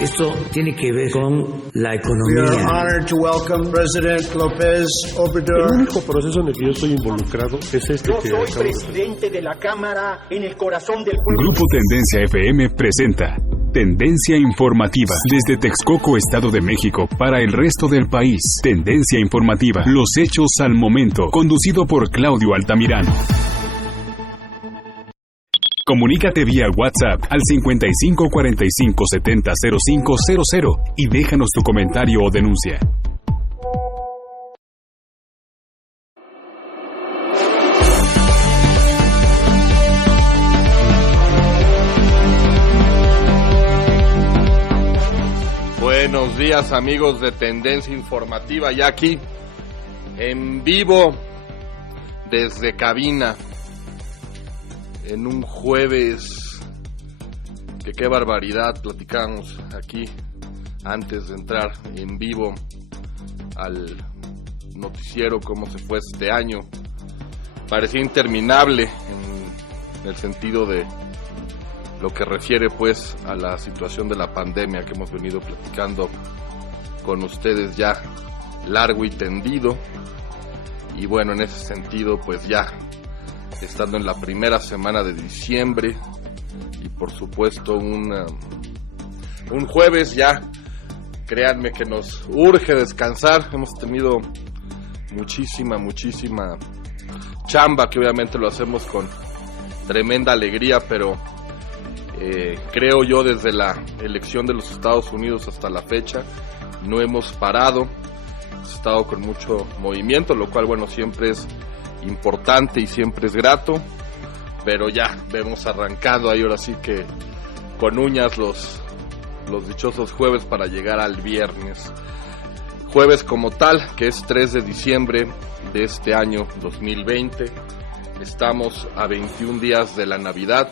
Esto tiene que ver con la economía. We are honored to welcome President López Obrador. El único proceso en el que yo estoy involucrado es este. Yo soy presidente de la Cámara en el corazón del pueblo. Grupo Tendencia FM presenta Tendencia Informativa desde Texcoco, Estado de México, para el resto del país. Tendencia Informativa, los hechos al momento, conducido por Claudio Altamirano. Comunícate vía WhatsApp al 55 45 70 0500 y déjanos tu comentario o denuncia. Buenos días, amigos de Tendencia Informativa, ya aquí en vivo desde cabina en un jueves que qué barbaridad. Platicamos aquí antes de entrar en vivo al noticiero cómo se fue este año. Parecía interminable en el sentido de lo que refiere pues a la situación de la pandemia que hemos venido platicando con ustedes ya largo y tendido. Y bueno, en ese sentido pues ya estando en la primera semana de diciembre y por supuesto un jueves ya, créanme que nos urge descansar. Hemos tenido muchísima chamba, que obviamente lo hacemos con tremenda alegría, pero creo yo desde la elección de los Estados Unidos hasta la fecha no hemos parado. Hemos estado con mucho movimiento, lo cual bueno, siempre es importante y siempre es grato, pero ya hemos arrancado ahí ahora sí que con uñas los dichosos jueves para llegar al viernes. Jueves como tal, que es 3 de diciembre de este año 2020. Estamos a 21 días de la Navidad.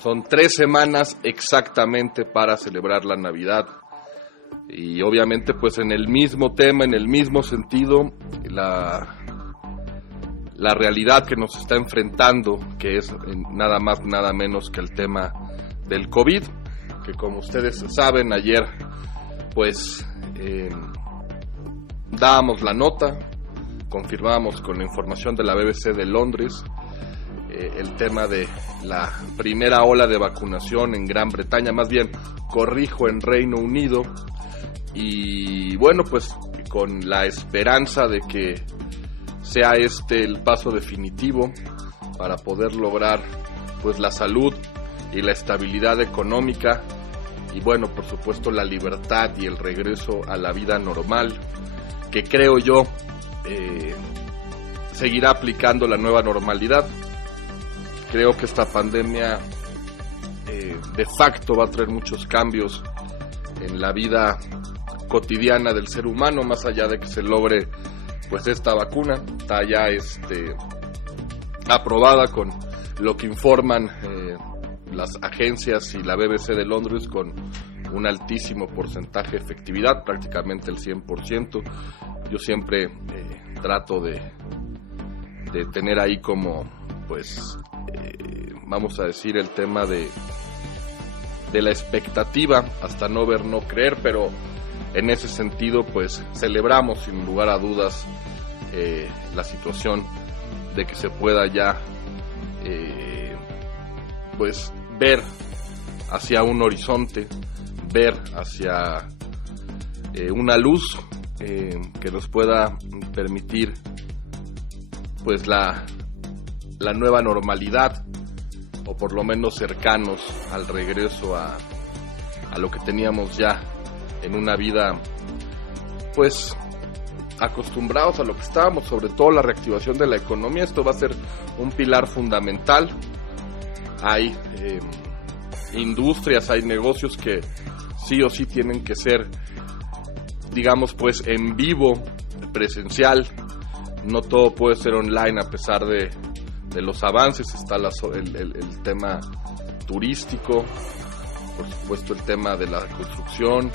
Son 3 semanas exactamente para celebrar la Navidad. Y obviamente pues en el mismo tema, en el mismo sentido, la realidad que nos está enfrentando, que es nada más, nada menos que el tema del COVID, que como ustedes saben, ayer pues dábamos la nota, confirmamos con la información de la BBC de Londres el tema de la primera ola de vacunación en Gran Bretaña, más bien corrijo, en Reino Unido, y bueno, pues con la esperanza de que sea este el paso definitivo para poder lograr pues la salud y la estabilidad económica y bueno, por supuesto la libertad y el regreso a la vida normal, que creo yo seguirá aplicando la nueva normalidad. Creo que esta pandemia de facto va a traer muchos cambios en la vida cotidiana del ser humano, más allá de que se logre pues esta vacuna. Está ya aprobada con lo que informan las agencias y la BBC de Londres, con un altísimo porcentaje de efectividad, prácticamente el 100%. Yo siempre trato de tener ahí como pues vamos a decir el tema de la expectativa, hasta no ver, no creer, pero en ese sentido pues celebramos sin lugar a dudas la situación de que se pueda ya pues ver hacia un horizonte, ver hacia una luz que nos pueda permitir pues la nueva normalidad, o por lo menos cercanos al regreso a lo que teníamos ya en una vida pues acostumbrados a lo que estábamos, sobre todo la reactivación de la economía. Esto va a ser un pilar fundamental. Hay industrias, hay negocios que sí o sí tienen que ser, digamos pues en vivo, presencial. No todo puede ser online a pesar de los avances. Está el tema turístico, por supuesto el tema de la construcción,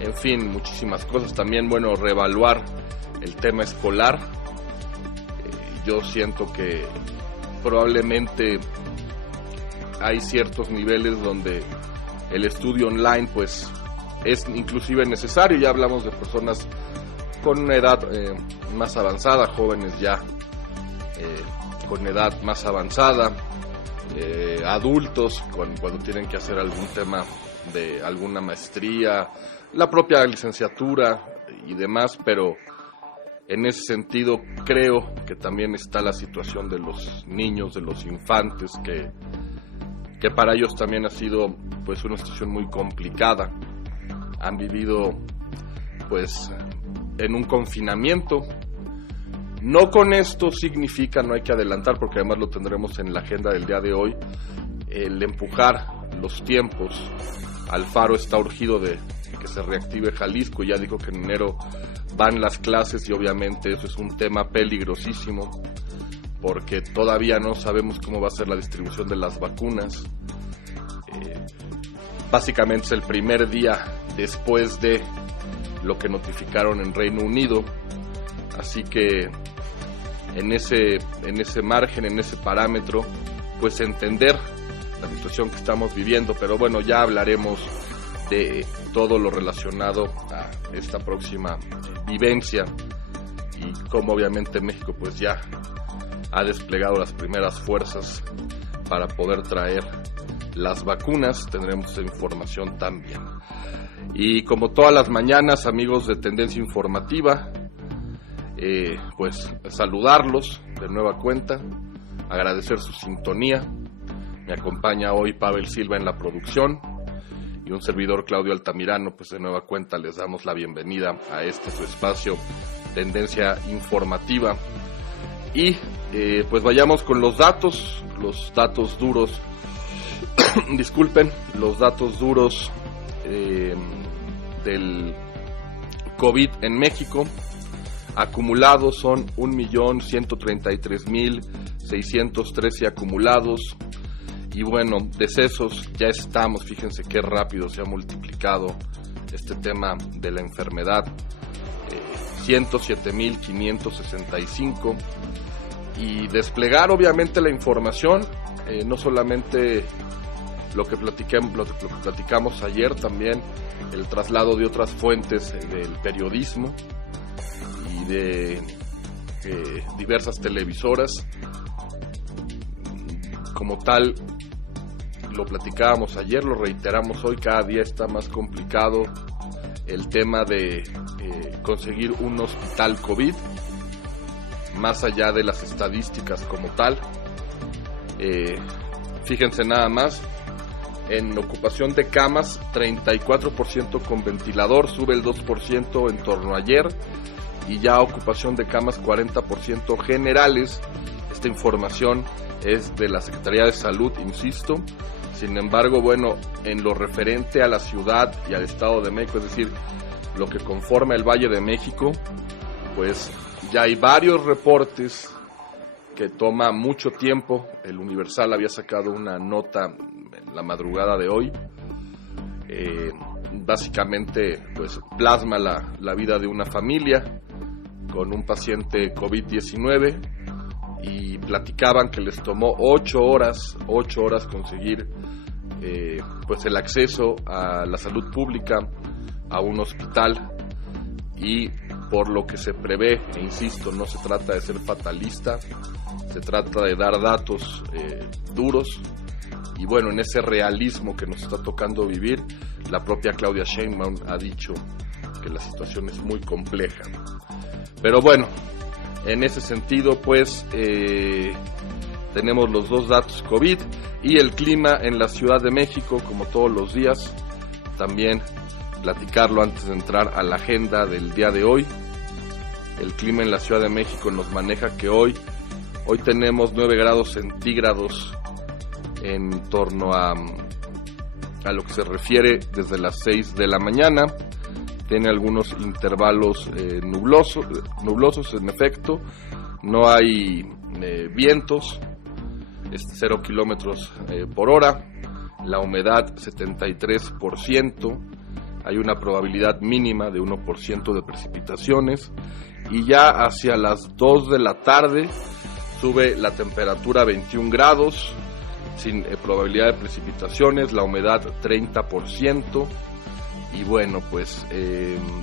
en fin, muchísimas cosas. También, bueno, reevaluar el tema escolar. Yo siento que probablemente hay ciertos niveles donde el estudio online pues es inclusive necesario. Ya hablamos de personas con una edad más avanzada, jóvenes ya con edad más avanzada, adultos cuando tienen que hacer algún tema de alguna maestría, la propia licenciatura y demás, pero en ese sentido creo que también está la situación de los niños, de los infantes, que para ellos también ha sido pues una situación muy complicada. Han vivido pues en un confinamiento. No con esto significa, no hay que adelantar porque además lo tendremos en la agenda del día de hoy, el empujar los tiempos. Alfaro está urgido de que se reactive Jalisco, ya dijo que en enero van las clases y obviamente eso es un tema peligrosísimo porque todavía no sabemos cómo va a ser la distribución de las vacunas. Básicamente es el primer día después de lo que notificaron en Reino Unido, así que en ese margen, en ese parámetro, pues entender la situación que estamos viviendo, pero bueno, ya hablaremos de todo lo relacionado a esta próxima vivencia y cómo obviamente México pues ya ha desplegado las primeras fuerzas para poder traer las vacunas. Tendremos esa información también. Y como todas las mañanas, amigos de Tendencia Informativa, pues saludarlos de nueva cuenta, agradecer su sintonía. Me acompaña hoy Pavel Silva en la producción y un servidor, Claudio Altamirano. Pues de nueva cuenta les damos la bienvenida a su espacio Tendencia Informativa. Y pues vayamos con los datos duros, disculpen, los datos duros del COVID en México. Acumulados son 1.133.613 acumulados. Y bueno, decesos ya estamos, fíjense qué rápido se ha multiplicado este tema de la enfermedad, 107.565. Y desplegar obviamente la información, no solamente lo que platicamos ayer, también el traslado de otras fuentes del periodismo y de diversas televisoras. Como tal, lo platicábamos ayer, lo reiteramos hoy, cada día está más complicado el tema de conseguir un hospital COVID, más allá de las estadísticas como tal. Fíjense nada más, en ocupación de camas, 34% con ventilador, sube el 2% en torno a ayer, y ya ocupación de camas 40% generales. Esta información es de la Secretaría de Salud, insisto. Sin embargo, bueno, en lo referente a la ciudad y al Estado de México, es decir, lo que conforma el Valle de México, pues ya hay varios reportes que toma mucho tiempo. El Universal había sacado una nota en la madrugada de hoy. Básicamente, pues plasma la vida de una familia con un paciente COVID-19 y platicaban que les tomó 8 horas conseguir pues el acceso a la salud pública, a un hospital, y por lo que se prevé, e insisto, no se trata de ser fatalista, se trata de dar datos duros, y bueno, en ese realismo que nos está tocando vivir, la propia Claudia Sheinbaum ha dicho que la situación es muy compleja. Pero bueno, en ese sentido, pues tenemos los dos datos COVID y el clima en la Ciudad de México, como todos los días. También platicarlo antes de entrar a la agenda del día de hoy. El clima en la Ciudad de México nos maneja que hoy tenemos 9 grados centígrados en torno a lo que se refiere desde las 6 de la mañana. Tiene algunos intervalos nublosos, en efecto. No hay vientos, es 0 kilómetros por hora. La humedad 73%. Hay una probabilidad mínima de 1% de precipitaciones. Y ya hacia las 2 de la tarde sube la temperatura a 21 grados. sin probabilidad de precipitaciones, la humedad 30%, y bueno, pues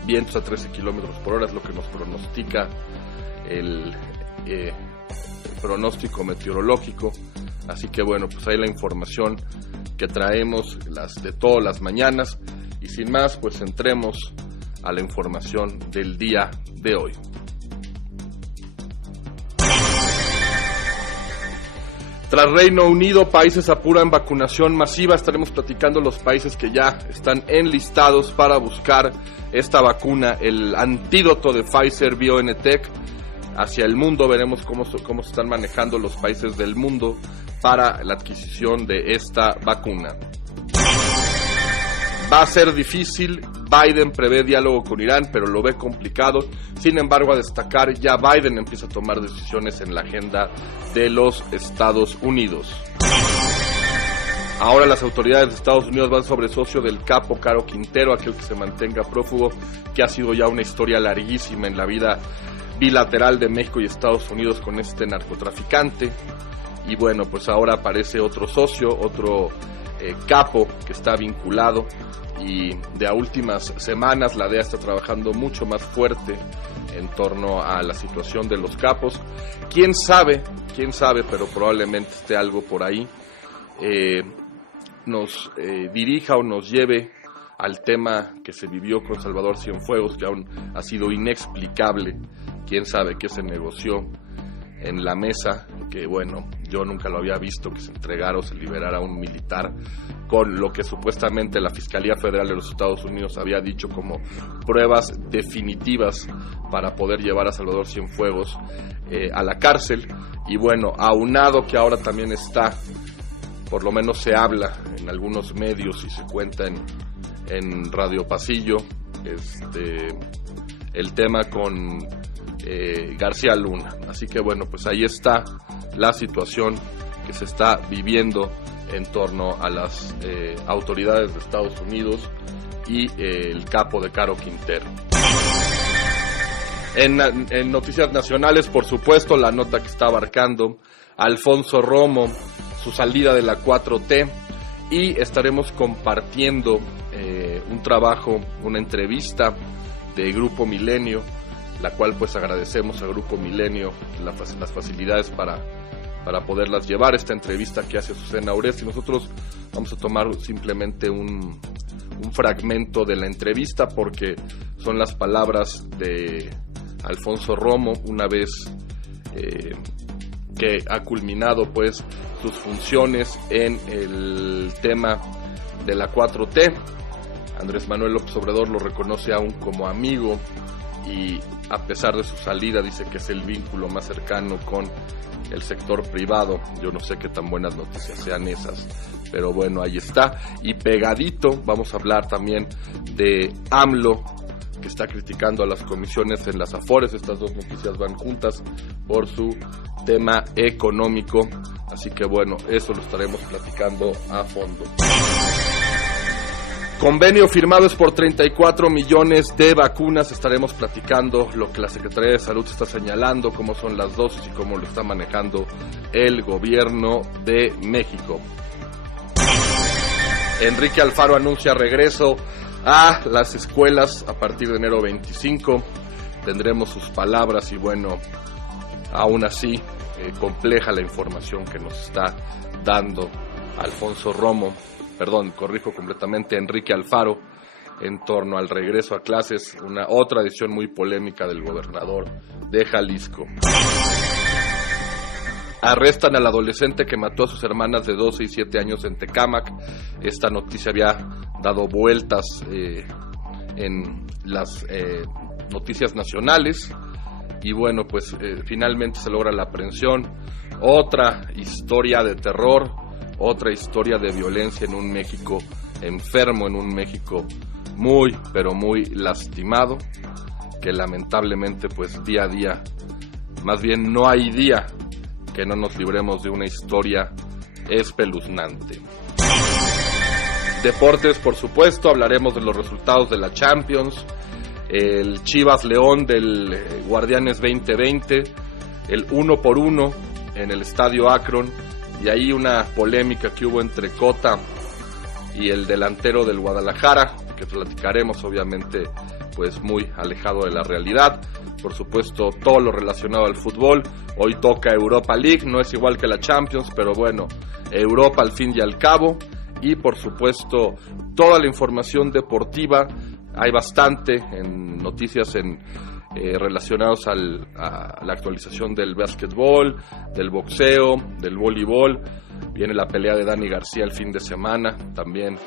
vientos a 13 kilómetros por hora es lo que nos pronostica el pronóstico meteorológico. Así que bueno, pues ahí la información que traemos de todas las mañanas, y sin más, pues entremos a la información del día de hoy. Tras Reino Unido, países apuran vacunación masiva. Estaremos platicando los países que ya están enlistados para buscar esta vacuna, el antídoto de Pfizer-BioNTech, hacia el mundo. Veremos cómo se están manejando los países del mundo para la adquisición de esta vacuna. Va a ser difícil. Biden prevé diálogo con Irán, pero lo ve complicado. Sin embargo, a destacar, ya Biden empieza a tomar decisiones en la agenda de los Estados Unidos. Ahora las autoridades de Estados Unidos van sobre socio del capo Caro Quintero, aquel que se mantenga prófugo, que ha sido ya una historia larguísima en la vida bilateral de México y Estados Unidos con este narcotraficante. Y bueno, pues ahora aparece otro socio, otro capo que está vinculado, y de a últimas semanas la DEA está trabajando mucho más fuerte en torno a la situación de los capos. Quién sabe, pero probablemente esté algo por ahí, nos dirija o nos lleve al tema que se vivió con Salvador Cienfuegos, que aún ha sido inexplicable. Quién sabe qué se negoció en la mesa, que bueno, yo nunca lo había visto, que se entregara o se liberara a un militar, con lo que supuestamente la Fiscalía Federal de los Estados Unidos había dicho como pruebas definitivas para poder llevar a Salvador Cienfuegos a la cárcel. Y bueno, aunado que ahora también está, por lo menos se habla en algunos medios y se cuenta en Radio Pasillo, el tema con García Luna. Así que bueno, pues ahí está la situación que se está viviendo en torno a las autoridades de Estados Unidos y el capo de Caro Quintero. En noticias nacionales, por supuesto, la nota que está abarcando Alfonso Romo, su salida de la 4T, y estaremos compartiendo un trabajo, una entrevista de Grupo Milenio, la cual pues agradecemos a Grupo Milenio las facilidades para poderlas llevar, esta entrevista que hace Azucena Oresti. Nosotros vamos a tomar simplemente un fragmento de la entrevista, porque son las palabras de Alfonso Romo una vez que ha culminado pues sus funciones en el tema de la 4T. Andrés Manuel López Obrador lo reconoce aún como amigo, y a pesar de su salida dice que es el vínculo más cercano con el sector privado. Yo no sé qué tan buenas noticias sean esas, pero bueno, ahí está. Y pegadito vamos a hablar también de AMLO, que está criticando a las comisiones en las Afores. Estas dos noticias van juntas por su tema económico, así que bueno, eso lo estaremos platicando a fondo. Convenio firmado es por 34 millones de vacunas. Estaremos platicando lo que la Secretaría de Salud está señalando, cómo son las dosis y cómo lo está manejando el gobierno de México. Enrique Alfaro anuncia regreso a las escuelas a partir de enero 25. Tendremos sus palabras y bueno, aún así compleja la información que nos está dando Enrique Alfaro en torno al regreso a clases, otra decisión muy polémica del gobernador de Jalisco. Arrestan al adolescente que mató a sus hermanas de 12 y 7 años en Tecámac. Esta noticia había dado vueltas en las noticias nacionales, y bueno, pues finalmente se logra la aprehensión. Otra historia de terror, otra historia de violencia en un México enfermo, en un México muy, pero muy lastimado, que lamentablemente pues día a día, más bien no hay día que no nos libremos de una historia espeluznante. Deportes, por supuesto, hablaremos de los resultados de la Champions, el Chivas León del Guardianes 2020, el 1-1 en el Estadio Akron, y ahí una polémica que hubo entre Cota y el delantero del Guadalajara, que platicaremos, obviamente pues muy alejado de la realidad. Por supuesto, todo lo relacionado al fútbol. Hoy toca Europa League, no es igual que la Champions, pero bueno, Europa al fin y al cabo. Y por supuesto, toda la información deportiva, hay bastante en noticias relacionados a la actualización del básquetbol, del boxeo, del voleibol. Viene la pelea de Dani García el fin de semana, también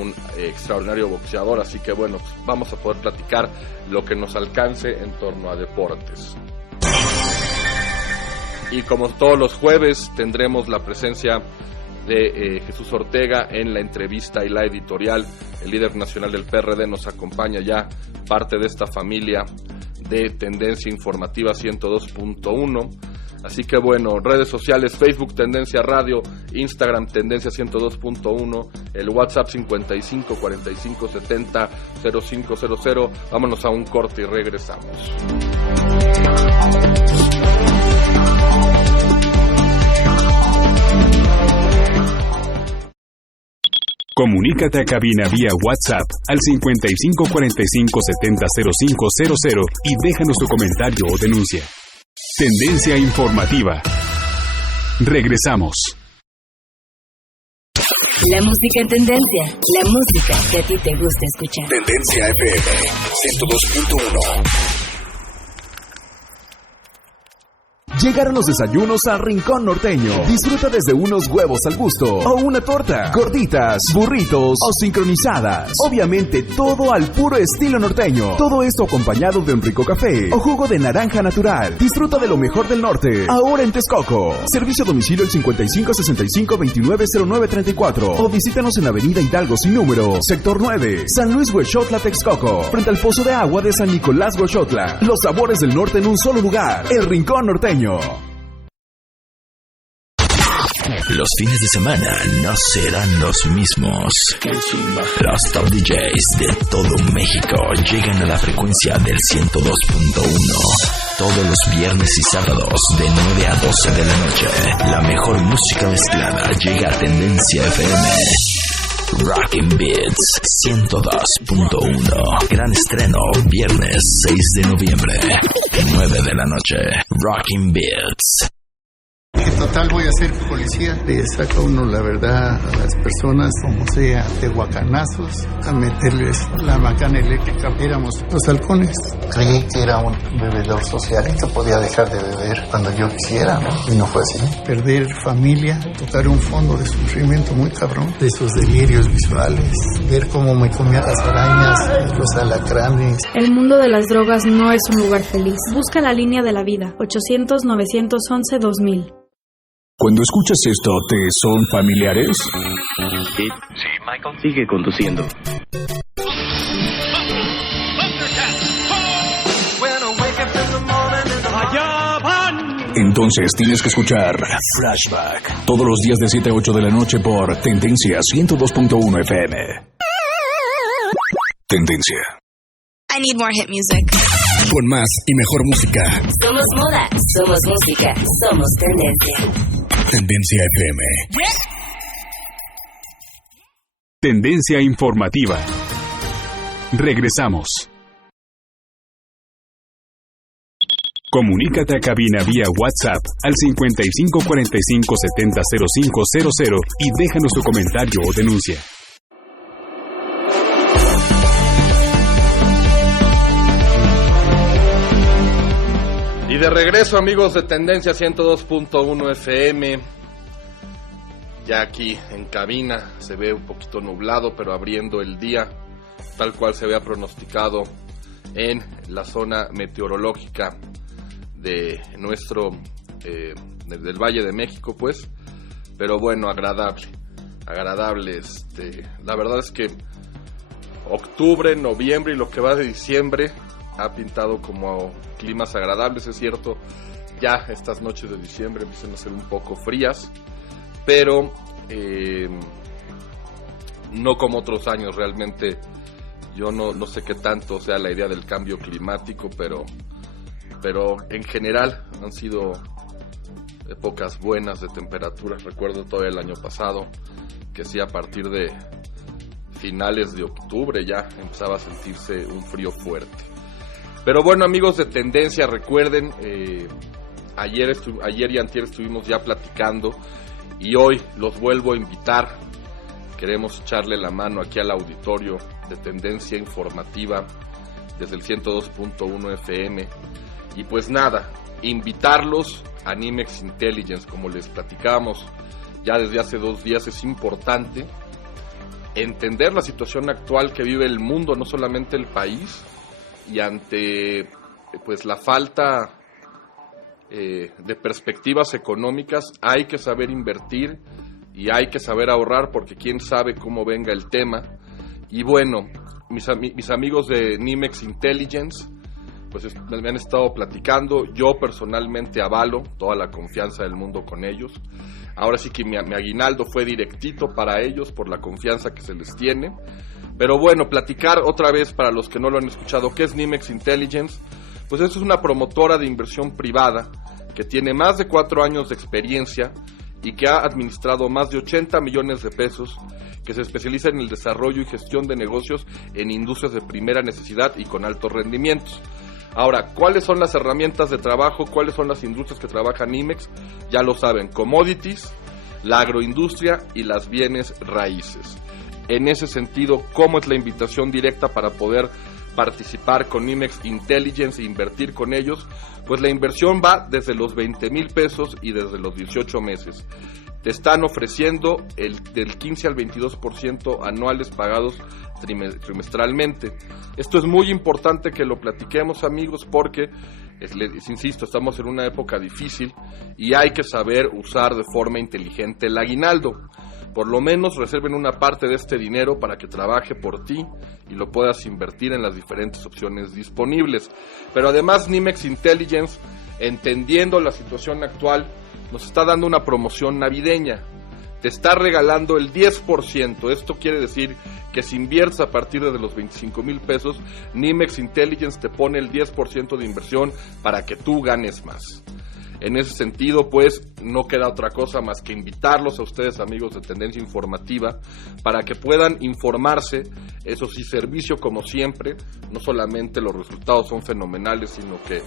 un extraordinario boxeador, así que bueno, pues vamos a poder platicar lo que nos alcance en torno a deportes. Y como todos los jueves tendremos la presencia de Jesús Ortega en la entrevista y la editorial. El líder nacional del PRD nos acompaña ya, parte de esta familia de Tendencia Informativa 102.1. Así que bueno, redes sociales, Facebook Tendencia Radio, Instagram Tendencia 102.1, el WhatsApp 55 45 70 0500. Vámonos a un corte y regresamos. Comunícate a cabina vía WhatsApp al 55 45 70 0500 y déjanos tu comentario o denuncia. Tendencia Informativa. Regresamos. La música en tendencia, la música que a ti te gusta escuchar. Tendencia FM 102.1. Llegaron los desayunos al Rincón Norteño. Disfruta desde unos huevos al gusto o una torta, gorditas, burritos o sincronizadas. Obviamente todo al puro estilo norteño. Todo esto acompañado de un rico café o jugo de naranja natural. Disfruta de lo mejor del norte, ahora en Texcoco. Servicio a domicilio el 55 65 29 09 34 o visítanos en Avenida Hidalgo sin número, Sector 9, San Luis Huexotla, Texcoco, frente al Pozo de Agua de San Nicolás Huexotla. Los sabores del norte en un solo lugar, el Rincón Norteño. Los fines de semana no serán los mismos. Los top DJs de todo México llegan a la frecuencia del 102.1. Todos los viernes y sábados de 9 a 12 de la noche. La mejor música mezclada llega a Tendencia FM. Rockin' Beats 102.1. Gran estreno viernes 6 de noviembre, 9 de la noche. Rockin' Beats. En total voy a ser policía. Le saca uno la verdad a las personas, como sea, de guacanazos, a meterles la macana eléctrica. Éramos los halcones. Creí que era un bebedor social y que podía dejar de beber cuando yo quisiera, ¿no? Y no fue así. Perder familia, tocar un fondo de sufrimiento muy cabrón, de esos delirios visuales, ver cómo me comía las arañas, los alacranes. El mundo de las drogas no es un lugar feliz. Busca la línea de la vida, 800-911-2000. Cuando escuchas esto, ¿te son familiares? Sí, Michael. Sigue conduciendo. Entonces tienes que escuchar Flashback todos los días de 7 a 8 de la noche por Tendencia 102.1 FM. Tendencia. I need more hit music. Con más y mejor música. Somos moda, somos música, somos tendencia. Tendencia FM. Tendencia Informativa. Regresamos. Comunícate a cabina vía WhatsApp al 55 45 70 0500 y déjanos tu comentario o denuncia. Y de regreso, amigos de Tendencia 102.1 FM. Ya aquí en cabina se ve un poquito nublado, pero abriendo el día, tal cual se había pronosticado en la zona meteorológica de nuestro del Valle de México, pues. Pero bueno, agradable. La verdad es que octubre, noviembre y lo que va de diciembre ha pintado como climas agradables, es cierto. Ya estas noches de diciembre empiezan a ser un poco frías, pero no como otros años. Realmente yo no sé qué tanto sea la idea del cambio climático, pero en general han sido épocas buenas de temperaturas. Recuerdo todavía el año pasado que sí, a partir de finales de octubre ya empezaba a sentirse un frío fuerte. Pero bueno, amigos de Tendencia, recuerden, ayer y antier estuvimos ya platicando y hoy los vuelvo a invitar. Queremos echarle la mano aquí al auditorio de Tendencia Informativa desde el 102.1 FM. Y pues nada, invitarlos a Nimex Intelligence. Como les platicábamos ya desde hace 2 días, es importante entender la situación actual que vive el mundo, no solamente el país, y ante pues la falta de perspectivas económicas hay que saber invertir y hay que saber ahorrar, porque quién sabe cómo venga el tema. Y bueno, mis amigos de Nimex Intelligence pues me han estado platicando. Yo personalmente avalo toda la confianza del mundo con ellos. Ahora sí que mi aguinaldo fue directito para ellos por la confianza que se les tiene. Pero bueno, platicar otra vez para los que no lo han escuchado, ¿qué es Nimex Intelligence? Pues eso es una promotora de inversión privada que tiene más de 4 años de experiencia y que ha administrado más de 80 millones de pesos, que se especializa en el desarrollo y gestión de negocios en industrias de primera necesidad y con altos rendimientos. Ahora, ¿cuáles son las herramientas de trabajo? ¿Cuáles son las industrias que trabaja Nimex? Ya lo saben, commodities, la agroindustria y las bienes raíces. En ese sentido, ¿cómo es la invitación directa para poder participar con Nimex Intelligence e invertir con ellos? Pues la inversión va desde los 20,000 pesos y desde los 18 meses. Te están ofreciendo del 15 al 22% anuales pagados trimestralmente. Esto es muy importante que lo platiquemos, amigos, porque, les insisto, estamos en una época difícil y hay que saber usar de forma inteligente el aguinaldo. Por lo menos reserven una parte de este dinero para que trabaje por ti y lo puedas invertir en las diferentes opciones disponibles. Pero además Nimex Intelligence, entendiendo la situación actual, nos está dando una promoción navideña. Te está regalando el 10%. Esto quiere decir que si inviertes a partir de los 25,000 pesos, Nimex Intelligence te pone el 10% de inversión para que tú ganes más. En ese sentido, pues, no queda otra cosa más que invitarlos a ustedes, amigos de Tendencia Informativa, para que puedan informarse. Eso sí, servicio como siempre. No solamente los resultados son fenomenales, sino que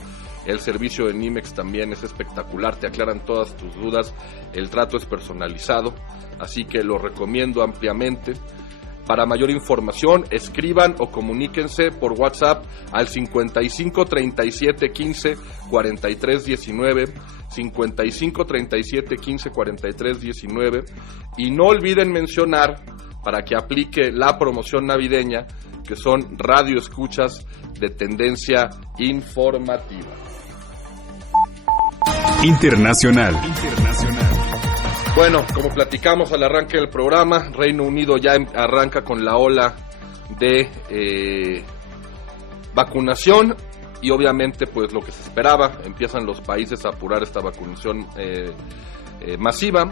el servicio de Nimex también es espectacular. Te aclaran todas tus dudas. El trato es personalizado. Así que lo recomiendo ampliamente. Para mayor información, escriban o comuníquense por WhatsApp al 55 37 15 43 19, 55 37 15 43 19, y no olviden mencionar, para que aplique la promoción navideña, que son radio escuchas de Tendencia Informativa. Internacional. Bueno, como platicamos al arranque del programa, Reino Unido ya arranca con la ola de vacunación y obviamente pues lo que se esperaba, empiezan los países a apurar esta vacunación masiva.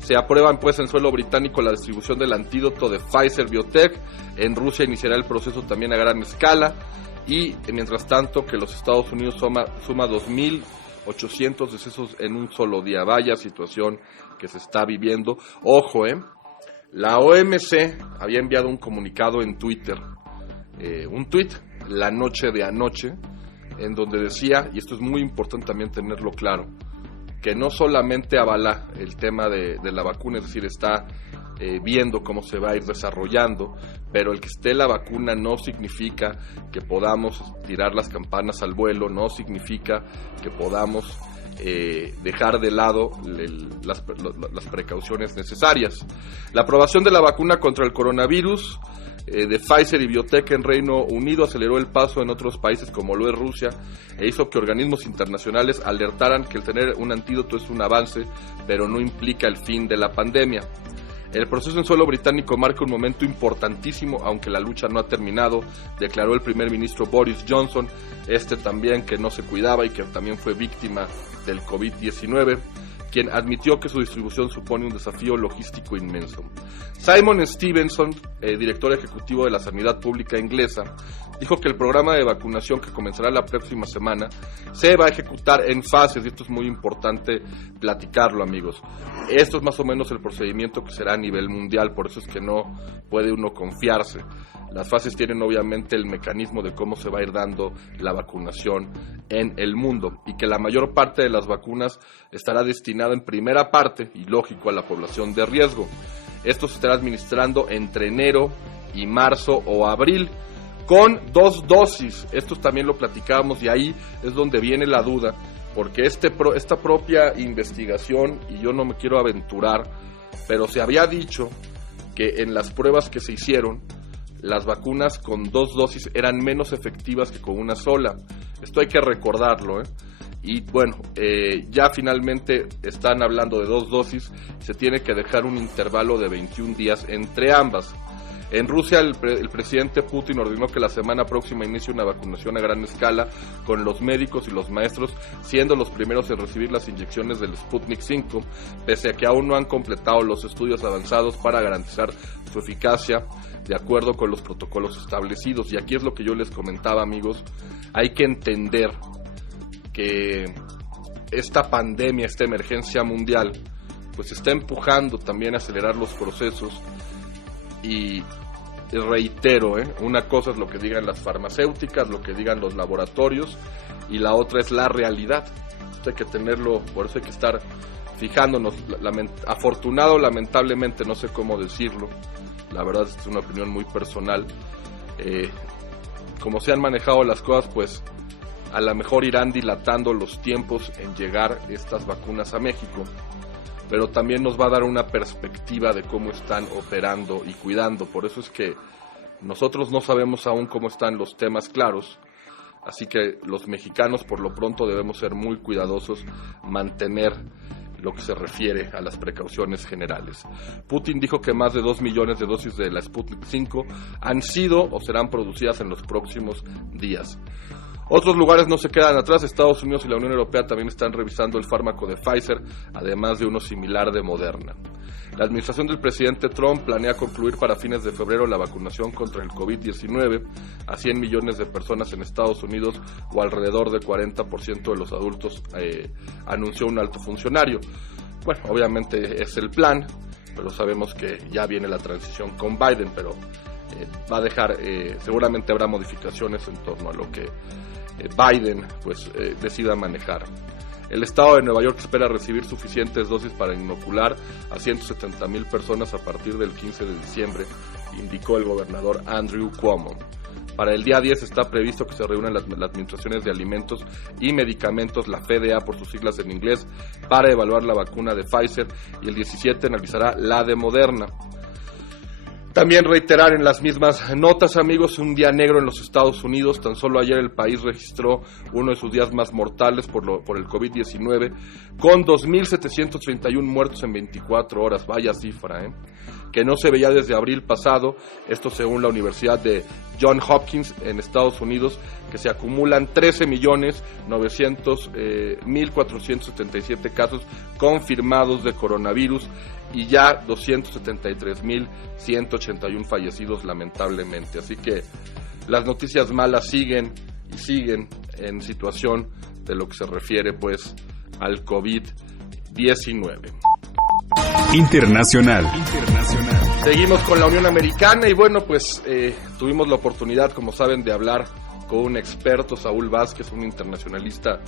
Se aprueban pues en suelo británico la distribución del antídoto de Pfizer-BioNTech. En Rusia iniciará el proceso también a gran escala, y mientras tanto que los Estados Unidos suma 2,800 decesos en un solo día. Vaya situación que se está viviendo. Ojo, la OMC había enviado un comunicado en Twitter, un tweet la noche de anoche, en donde decía, y esto es muy importante también tenerlo claro, que no solamente avala el tema de la vacuna, es decir, está viendo cómo se va a ir desarrollando, pero el que esté la vacuna no significa que podamos tirar las campanas al vuelo, no significa que podamos dejar de lado las precauciones necesarias. La aprobación de la vacuna contra el coronavirus de Pfizer y BioNTech en Reino Unido aceleró el paso en otros países como lo es Rusia, e hizo que organismos internacionales alertaran que el tener un antídoto es un avance, pero no implica el fin de la pandemia. El proceso en suelo británico marca un momento importantísimo, aunque la lucha no ha terminado, declaró el primer ministro Boris Johnson, también que no se cuidaba y que también fue víctima del COVID-19. quien admitió que su distribución supone un desafío logístico inmenso. Simon Stevenson, director ejecutivo de la Sanidad Pública inglesa, dijo que el programa de vacunación que comenzará la próxima semana se va a ejecutar en fases, y esto es muy importante platicarlo, amigos. Esto es más o menos el procedimiento que será a nivel mundial, por eso es que no puede uno confiarse. Las fases tienen obviamente el mecanismo de cómo se va a ir dando la vacunación en el mundo, y que la mayor parte de las vacunas estará destinada en primera parte, y lógico, a la población de riesgo. Esto se estará administrando entre enero y marzo o abril, con 2 dosis. Esto también lo platicábamos, y ahí es donde viene la duda, porque esta propia investigación, y yo no me quiero aventurar, pero se había dicho que en las pruebas que se hicieron, las vacunas con 2 dosis eran menos efectivas que con una sola. Esto hay que recordarlo, Y bueno, ya finalmente están hablando de 2 dosis, se tiene que dejar un intervalo de 21 días entre ambas. En Rusia, el presidente Putin ordenó que la semana próxima inicie una vacunación a gran escala, con los médicos y los maestros siendo los primeros en recibir las inyecciones del Sputnik 5, pese a que aún no han completado los estudios avanzados para garantizar su eficacia de acuerdo con los protocolos establecidos. Y aquí es lo que yo les comentaba, amigos, hay que entender que esta pandemia, esta emergencia mundial, pues está empujando también a acelerar los procesos. Y reitero, una cosa es lo que digan las farmacéuticas, lo que digan los laboratorios, y la otra es la realidad. Esto hay que tenerlo, por eso hay que estar fijándonos. Afortunado, lamentablemente, no sé cómo decirlo, la verdad es una opinión muy personal, como se han manejado las cosas, pues a lo mejor irán dilatando los tiempos en llegar estas vacunas a México, pero también nos va a dar una perspectiva de cómo están operando y cuidando. Por eso es que nosotros no sabemos aún cómo están los temas claros, así que los mexicanos por lo pronto debemos ser muy cuidadosos, mantener lo que se refiere a las precauciones generales. Putin dijo que más de 2 millones de dosis de la Sputnik 5 han sido o serán producidas en los próximos días. Otros lugares no se quedan atrás. Estados Unidos y la Unión Europea también están revisando el fármaco de Pfizer, además de uno similar de Moderna. La administración del presidente Trump planea concluir para fines de febrero la vacunación contra el COVID-19 a 100 millones de personas en Estados Unidos, o alrededor del 40% de los adultos, anunció un alto funcionario. Bueno, obviamente es el plan, pero sabemos que ya viene la transición con Biden, pero va a dejar, seguramente habrá modificaciones en torno a lo que Biden decida manejar. El estado de Nueva York espera recibir suficientes dosis para inocular a 170,000 personas a partir del 15 de diciembre, indicó el gobernador Andrew Cuomo. Para el día 10 está previsto que se reúnan las administraciones de alimentos y medicamentos, la FDA por sus siglas en inglés, para evaluar la vacuna de Pfizer, y el 17 analizará la de Moderna. También reiterar en las mismas notas, amigos, un día negro en los Estados Unidos. Tan solo ayer el país registró uno de sus días más mortales por el COVID-19, con 2,731 muertos en 24 horas. Vaya cifra, que no se veía desde abril pasado. Esto según la Universidad de Johns Hopkins en Estados Unidos, que se acumulan 13,900,477 casos confirmados de coronavirus, y ya 273,181 fallecidos, lamentablemente. Así que las noticias malas siguen y siguen en situación de lo que se refiere pues al COVID-19. Internacional. Seguimos con la Unión Americana, y bueno, pues tuvimos la oportunidad, como saben, de hablar con un experto, Saúl Vázquez, un internacionalista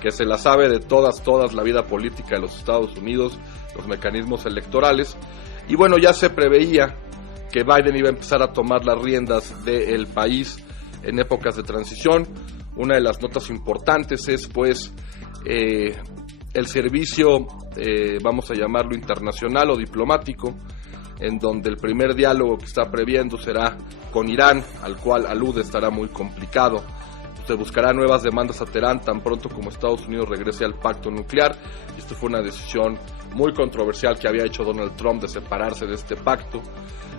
que se la sabe de todas la vida política de los Estados Unidos, los mecanismos electorales. Y bueno, ya se preveía que Biden iba a empezar a tomar las riendas del país en épocas de transición. Una de las notas importantes es pues el servicio, vamos a llamarlo internacional o diplomático, en donde el primer diálogo que está previendo será con Irán, al cual alude estará muy complicado. Se buscará nuevas demandas a Teherán tan pronto como Estados Unidos regrese al pacto nuclear. Esto fue una decisión muy controversial que había hecho Donald Trump de separarse de este pacto.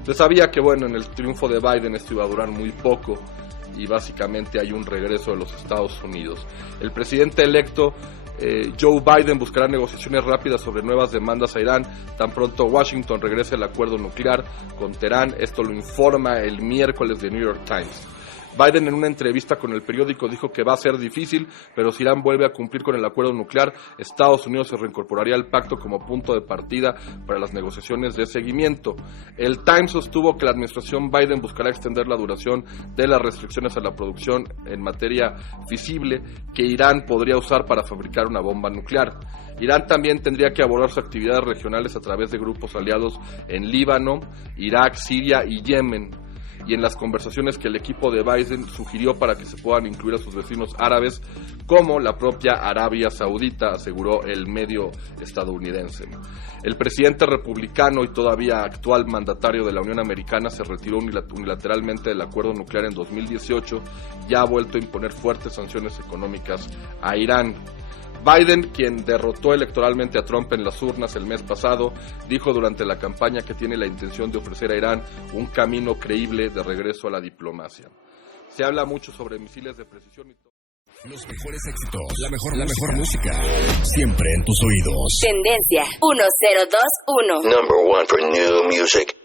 Se sabía que bueno, en el triunfo de Biden esto iba a durar muy poco, y básicamente hay un regreso de los Estados Unidos. El presidente electo Joe Biden buscará negociaciones rápidas sobre nuevas demandas a Irán tan pronto Washington regrese al acuerdo nuclear con Teherán. Esto lo informa el miércoles The New York Times. Biden en una entrevista con el periódico dijo que va a ser difícil, pero si Irán vuelve a cumplir con el acuerdo nuclear, Estados Unidos se reincorporaría al pacto como punto de partida para las negociaciones de seguimiento. El Times sostuvo que la administración Biden buscará extender la duración de las restricciones a la producción en materia fisible que Irán podría usar para fabricar una bomba nuclear. Irán también tendría que abordar sus actividades regionales a través de grupos aliados en Líbano, Irak, Siria y Yemen. Y en las conversaciones que el equipo de Biden sugirió para que se puedan incluir a sus vecinos árabes, como la propia Arabia Saudita, aseguró el medio estadounidense. El presidente republicano y todavía actual mandatario de la Unión Americana se retiró unilateralmente del acuerdo nuclear en 2018, ya ha vuelto a imponer fuertes sanciones económicas a Irán. Biden, quien derrotó electoralmente a Trump en las urnas el mes pasado, dijo durante la campaña que tiene la intención de ofrecer a Irán un camino creíble de regreso a la diplomacia. Se habla mucho sobre misiles de precisión y todo. Los mejores éxitos, la mejor música, siempre en tus oídos. Tendencia 1021. Number one for new music.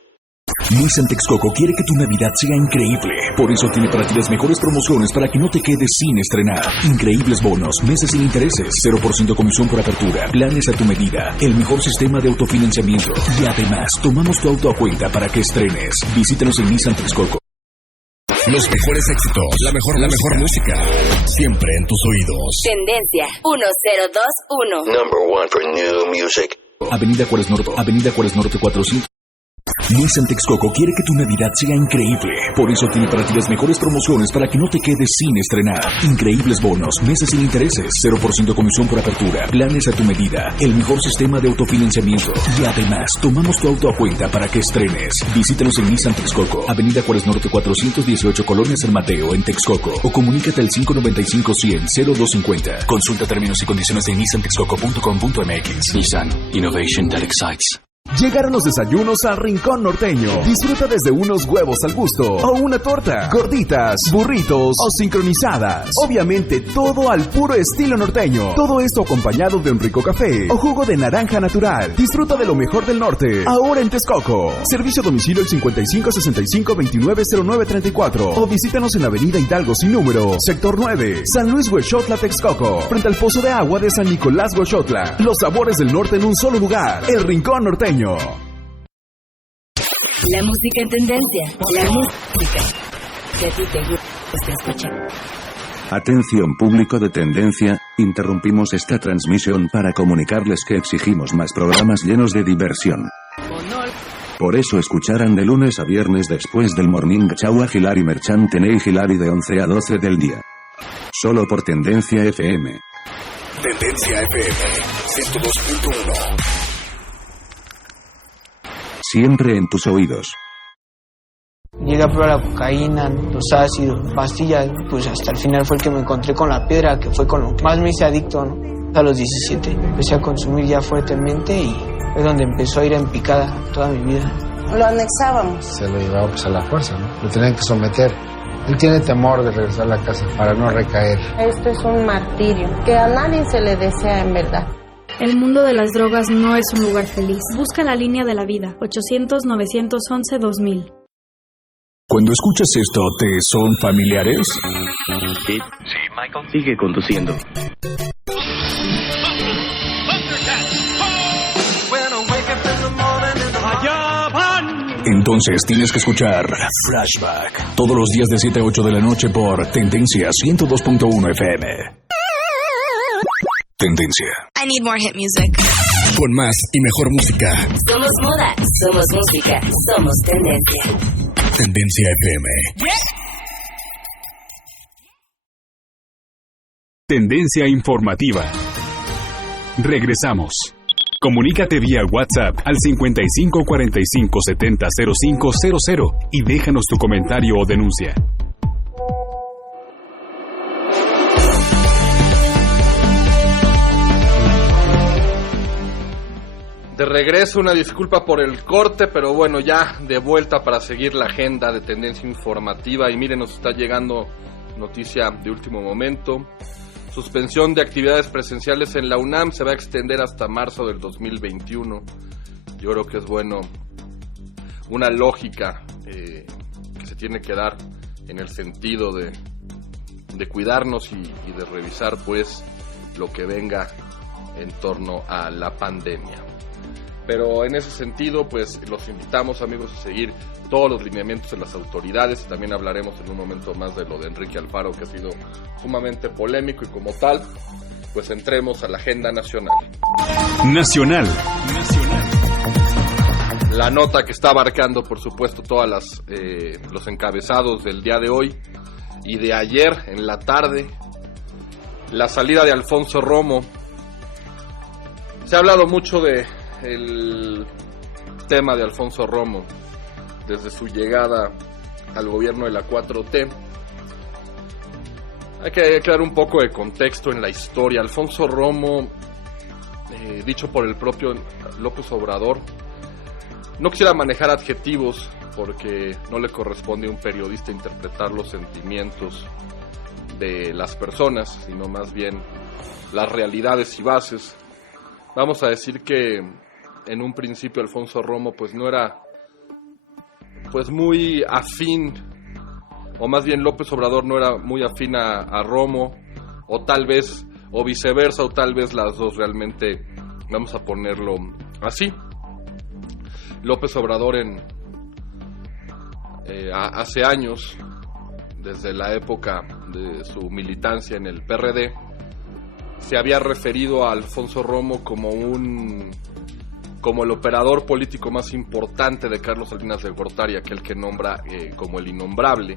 Nissan Texcoco quiere que tu Navidad sea increíble. Por eso tiene para ti las mejores promociones para que no te quedes sin estrenar. Increíbles bonos, meses sin intereses, 0% comisión por apertura, planes a tu medida, el mejor sistema de autofinanciamiento. Y además, tomamos tu auto a cuenta para que estrenes. Visítanos en Nissan Texcoco. Los mejores éxitos, la mejor música, siempre en tus oídos. Tendencia 1021. Number one for new music. Avenida Juárez Norte 400. Nissan Texcoco quiere que tu Navidad sea increíble. Por eso tiene para ti las mejores promociones para que no te quedes sin estrenar. Increíbles bonos, meses sin intereses, 0% comisión por apertura, planes a tu medida, el mejor sistema de autofinanciamiento. Y además, tomamos tu auto a cuenta para que estrenes. Visítanos en Nissan Texcoco, Avenida Juárez Norte 418, Colonia San Mateo, en Texcoco. O comunícate al 595-100-0250. Consulta términos y condiciones en nissantexcoco.com.mx. Nissan, Innovation that excites. Llegaron los desayunos al Rincón Norteño. Disfruta desde unos huevos al gusto o una torta, gorditas, burritos o sincronizadas. Obviamente todo al puro estilo norteño. Todo esto acompañado de un rico café o jugo de naranja natural. Disfruta de lo mejor del norte, ahora en Texcoco. Servicio a domicilio al 5565-290934 o visítanos en Avenida Hidalgo sin número, Sector 9, San Luis Huexotla, Texcoco, frente al Pozo de Agua de San Nicolás Huexotla. Los sabores del norte en un solo lugar, el Rincón Norteño. La música en tendencia, la música que a ti te gusta escuchar. Atención público de Tendencia, interrumpimos esta transmisión para comunicarles que exigimos más programas llenos de diversión. Por eso escucharán de lunes a viernes después del Morning Show a Hilary Merchantene y Hilary de 11 a 12 del día. Solo por Tendencia FM. Tendencia FM 102.1. Siempre en tus oídos. Llegué a probar la cocaína, los ácidos, pastillas, pues hasta el final fue el que me encontré con la piedra, que fue con lo que más me hice adicto, ¿no? A los 17 empecé a consumir ya fuertemente y es donde empezó a ir en picada toda mi vida. Lo anexábamos. Se lo llevaba pues a la fuerza, ¿no? Lo tenían que someter. Él tiene temor de regresar a la casa para no recaer. Esto es un martirio que a nadie se le desea en verdad. El mundo de las drogas no es un lugar feliz. Busca la línea de la vida. 800-911-2000. Cuando escuchas esto, ¿te son familiares? Sí, Michael. Sigue conduciendo. Entonces tienes que escuchar Flashback todos los días de 7 a 8 de la noche por Tendencia 102.1 FM. Tendencia. I need more hit music. Con más y mejor música. Somos moda, somos música, somos tendencia. Tendencia FM. Tendencia informativa. Regresamos. Comunícate vía WhatsApp al 55 45 70 05 00 y déjanos tu comentario o denuncia. De regreso, una disculpa por el corte, pero bueno, ya de vuelta para seguir la agenda de Tendencia Informativa. Y miren, nos está llegando noticia de último momento. suspensión de actividades presenciales en la UNAM se va a extender hasta marzo del 2021. Yo creo que es bueno una lógica que se tiene que dar en el sentido de cuidarnos y de revisar pues lo que venga en torno a la pandemia. Pero en ese sentido pues los invitamos, amigos, a seguir todos los lineamientos de las autoridades. También hablaremos en un momento más de lo de Enrique Alfaro, que ha sido sumamente polémico, y como tal pues entremos a la agenda nacional. La nota que está abarcando, por supuesto, todas los encabezados del día de hoy y de ayer en la tarde. La salida de Alfonso Romo. Se ha hablado mucho de el tema de Alfonso Romo desde su llegada al gobierno de la 4T. Hay que crear un poco de contexto en la historia. Alfonso Romo, dicho por el propio López Obrador, no quisiera manejar adjetivos porque no le corresponde a un periodista interpretar los sentimientos de las personas, sino más bien las realidades y bases. Vamos a decir que en un principio Alfonso Romo pues no era pues muy afín, o más bien López Obrador no era muy afín a Romo, o tal vez, o viceversa, o tal vez las dos realmente, vamos a ponerlo así. López Obrador hace años, desde la época de su militancia en el PRD, se había referido a Alfonso Romo como el operador político más importante de Carlos Salinas de Gortari, aquel que nombra como el innombrable,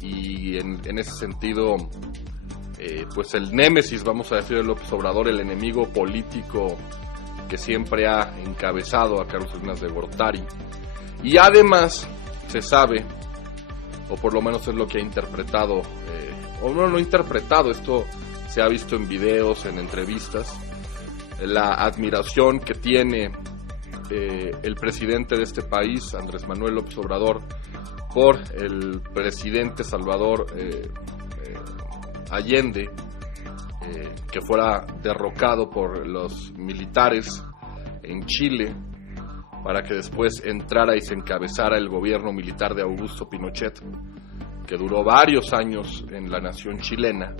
y en ese sentido pues el némesis, vamos a decir, de López Obrador, el enemigo político que siempre ha encabezado a Carlos Salinas de Gortari. Y además se sabe, o por lo menos es lo que ha interpretado, o no lo ha interpretado, esto se ha visto en videos, en entrevistas, la admiración que tiene el presidente de este país, Andrés Manuel López Obrador, por el presidente Salvador Allende, que fuera derrocado por los militares en Chile, para que después entrara y se encabezara el gobierno militar de Augusto Pinochet, que duró varios años en la nación chilena.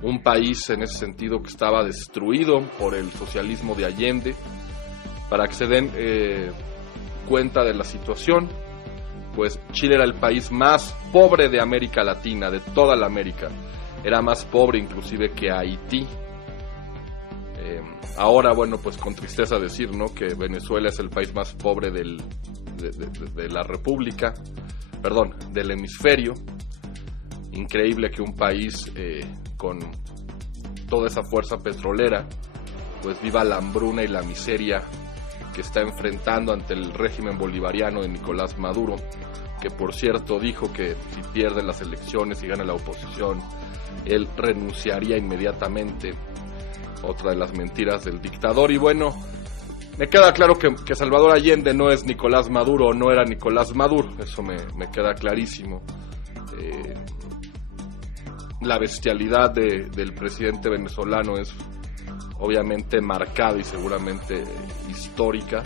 Un país en ese sentido que estaba destruido por el socialismo de Allende. Para que se den cuenta de la situación, pues Chile era el país más pobre de América Latina, de toda la América. Era más pobre inclusive que Haití. Ahora, bueno, pues con tristeza decir, ¿no?, que Venezuela es el país más pobre de la República, perdón, del hemisferio. Increíble que un país con toda esa fuerza petrolera pues viva la hambruna y la miseria que está enfrentando ante el régimen bolivariano de Nicolás Maduro, que por cierto dijo que si pierde las elecciones y gana la oposición, él renunciaría inmediatamente. Otra de las mentiras del dictador. Y bueno, me queda claro que Salvador Allende no es Nicolás Maduro, o no era Nicolás Maduro, eso me queda clarísimo. La bestialidad del presidente venezolano es obviamente marcada y seguramente histórica,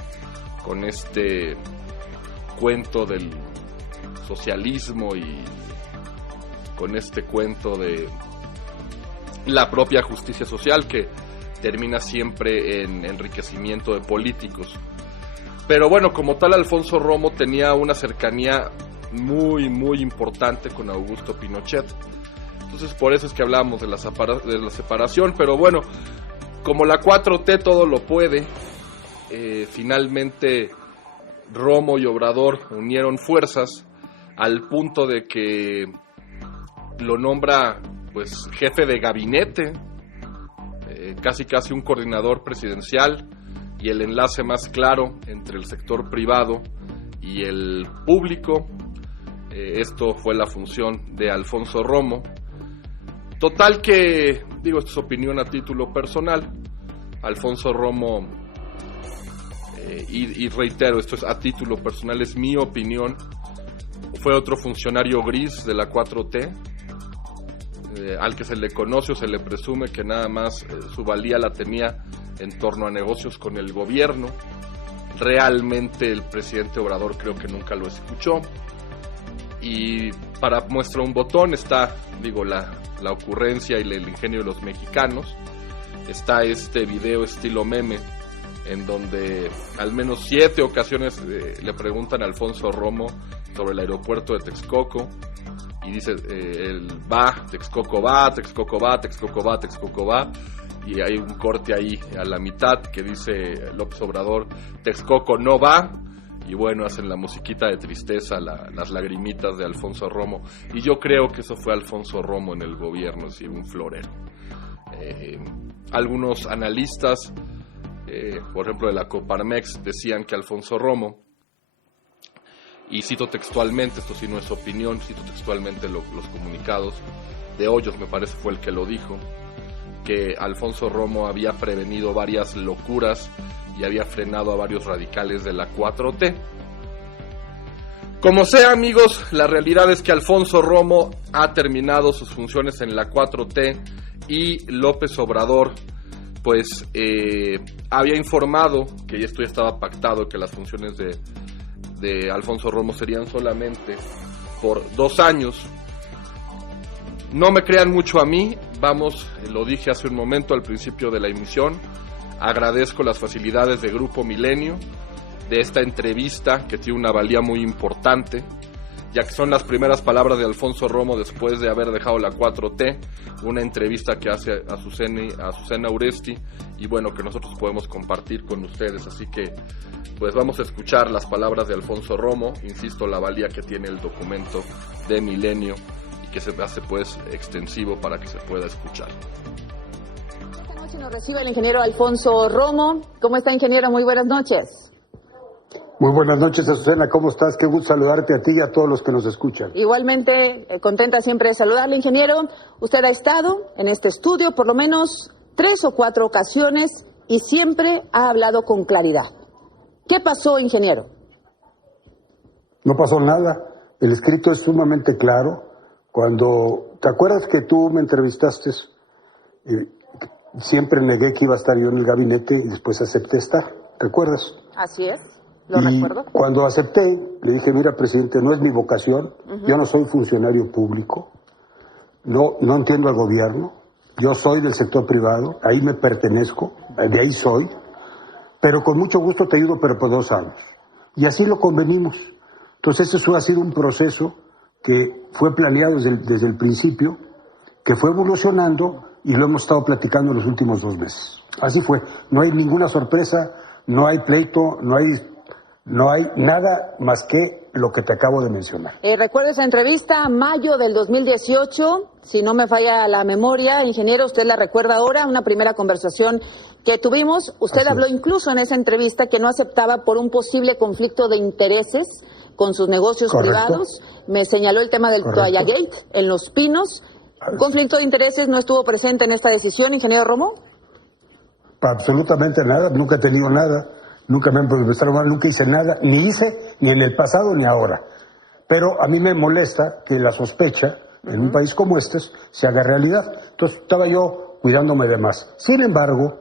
con este cuento del socialismo y con este cuento de la propia justicia social, que termina siempre en enriquecimiento de políticos. Pero bueno, como tal, Alfonso Romo tenía una cercanía muy, muy importante con Augusto Pinochet. Entonces por eso es que hablamos de la separación. Pero bueno, como la 4T todo lo puede, finalmente Romo y Obrador unieron fuerzas al punto de que lo nombra pues jefe de gabinete, casi un coordinador presidencial, y el enlace más claro entre el sector privado y el público. Esto fue la función de Alfonso Romo. Total que, digo, esto es opinión a título personal, Alfonso Romo, y reitero, esto es a título personal, es mi opinión, fue otro funcionario gris de la 4T. al que se le conoce o se le presume que nada más su valía la tenía en torno a negocios con el gobierno. Realmente el presidente Obrador creo que nunca lo escuchó. Y para muestra un botón está, la ocurrencia y el ingenio de los mexicanos. Está este video estilo meme en donde al menos 7 ocasiones le preguntan a Alfonso Romo sobre el aeropuerto de Texcoco y dice, él va, Texcoco va, Texcoco va, Texcoco va, Texcoco va, y hay un corte ahí a la mitad que dice López Obrador, Texcoco no va, y bueno, hacen la musiquita de tristeza, las lagrimitas de Alfonso Romo, y yo creo que eso fue Alfonso Romo en el gobierno, es decir, un florero. Algunos analistas, por ejemplo de la Coparmex, decían que Alfonso Romo, y cito textualmente, esto sí no es opinión, cito textualmente los comunicados de Hoyos, me parece fue el que lo dijo, que Alfonso Romo había prevenido varias locuras y había frenado a varios radicales de la 4T. Como sea, amigos, la realidad es que Alfonso Romo ha terminado sus funciones en la 4T y López Obrador pues había informado que esto ya estaba pactado, que las funciones de Alfonso Romo serían solamente por 2 años. No me crean mucho a mí, lo dije hace un momento al principio de la emisión, agradezco las facilidades de Grupo Milenio, de esta entrevista que tiene una valía muy importante, ya que son las primeras palabras de Alfonso Romo después de haber dejado la 4T, una entrevista que hace a Azucena Uresti, y bueno, que nosotros podemos compartir con ustedes, así que pues vamos a escuchar las palabras de Alfonso Romo, insisto, la valía que tiene el documento de Milenio, y que se hace pues extensivo para que se pueda escuchar. Esta noche nos recibe el ingeniero Alfonso Romo. ¿Cómo está, ingeniero? Muy buenas noches. Muy buenas noches, Azucena, ¿cómo estás? Qué gusto saludarte a ti y a todos los que nos escuchan. Igualmente, contenta siempre de saludarle, ingeniero. Usted ha estado en este estudio por lo menos 3 o 4 ocasiones y siempre ha hablado con claridad. ¿Qué pasó, ingeniero? No pasó nada. El escrito es sumamente claro. ¿Te acuerdas que tú me entrevistaste? Siempre negué que iba a estar yo en el gabinete y después acepté estar. ¿Recuerdas? Así es. Lo recuerdo. Cuando acepté, le dije, mira, presidente, no es mi vocación, yo no soy funcionario público, no entiendo al gobierno, yo soy del sector privado, ahí me pertenezco, de ahí soy, pero con mucho gusto te ayudo, pero por 2 años. Y así lo convenimos. Entonces eso ha sido un proceso que fue planeado desde el principio, que fue evolucionando y lo hemos estado platicando en los últimos 2 meses. Así fue, no hay ninguna sorpresa, no hay pleito, no hay nada más que lo que te acabo de mencionar. Recuerdo esa entrevista, mayo del 2018, si no me falla la memoria, ingeniero, usted la recuerda ahora, una primera conversación que tuvimos. Usted habló incluso en esa entrevista que no aceptaba por un posible conflicto de intereses con sus negocios privados. Me señaló el tema del Toalla Gate en Los Pinos. ¿Un conflicto de intereses no estuvo presente en esta decisión, ingeniero Romo? Absolutamente nada, nunca he tenido nada. Nunca me han protestado, nunca hice nada, ni hice ni en el pasado ni ahora. Pero a mí me molesta que la sospecha en un país como este se haga realidad. Entonces estaba yo cuidándome de más. Sin embargo,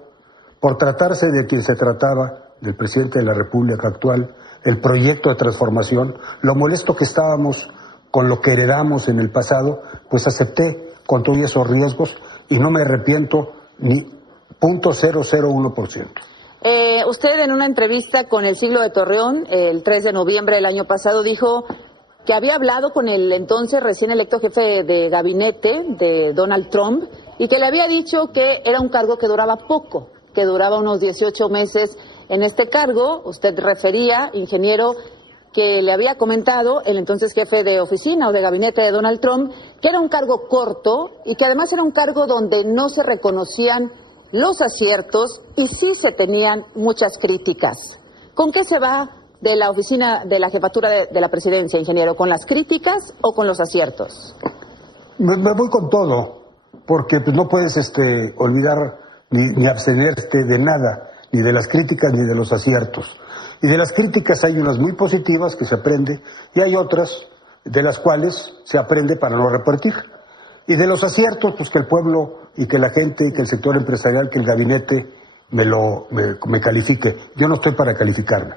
por tratarse de quien se trataba, del presidente de la República actual, el proyecto de transformación, lo molesto que estábamos con lo que heredamos en el pasado, pues acepté con todos esos riesgos y no me arrepiento ni 0.001%. Usted en una entrevista con El Siglo de Torreón, el 3 de noviembre del año pasado, dijo que había hablado con el entonces recién electo jefe de gabinete de Donald Trump y que le había dicho que era un cargo que duraba poco, que duraba unos 18 meses en este cargo. Usted refería, ingeniero, que le había comentado el entonces jefe de oficina o de gabinete de Donald Trump que era un cargo corto y que además era un cargo donde no se reconocían los aciertos y sí se tenían muchas críticas. ¿Con qué se va de la oficina de la jefatura de la presidencia, ingeniero? ¿Con las críticas o con los aciertos? Me voy con todo, porque pues no puedes olvidar ni abstenerte de nada, ni de las críticas ni de los aciertos. Y de las críticas hay unas muy positivas que se aprende y hay otras de las cuales se aprende para no repetir. Y de los aciertos, pues que el pueblo y que la gente y que el sector empresarial, que el gabinete me califique. Yo no estoy para calificarme.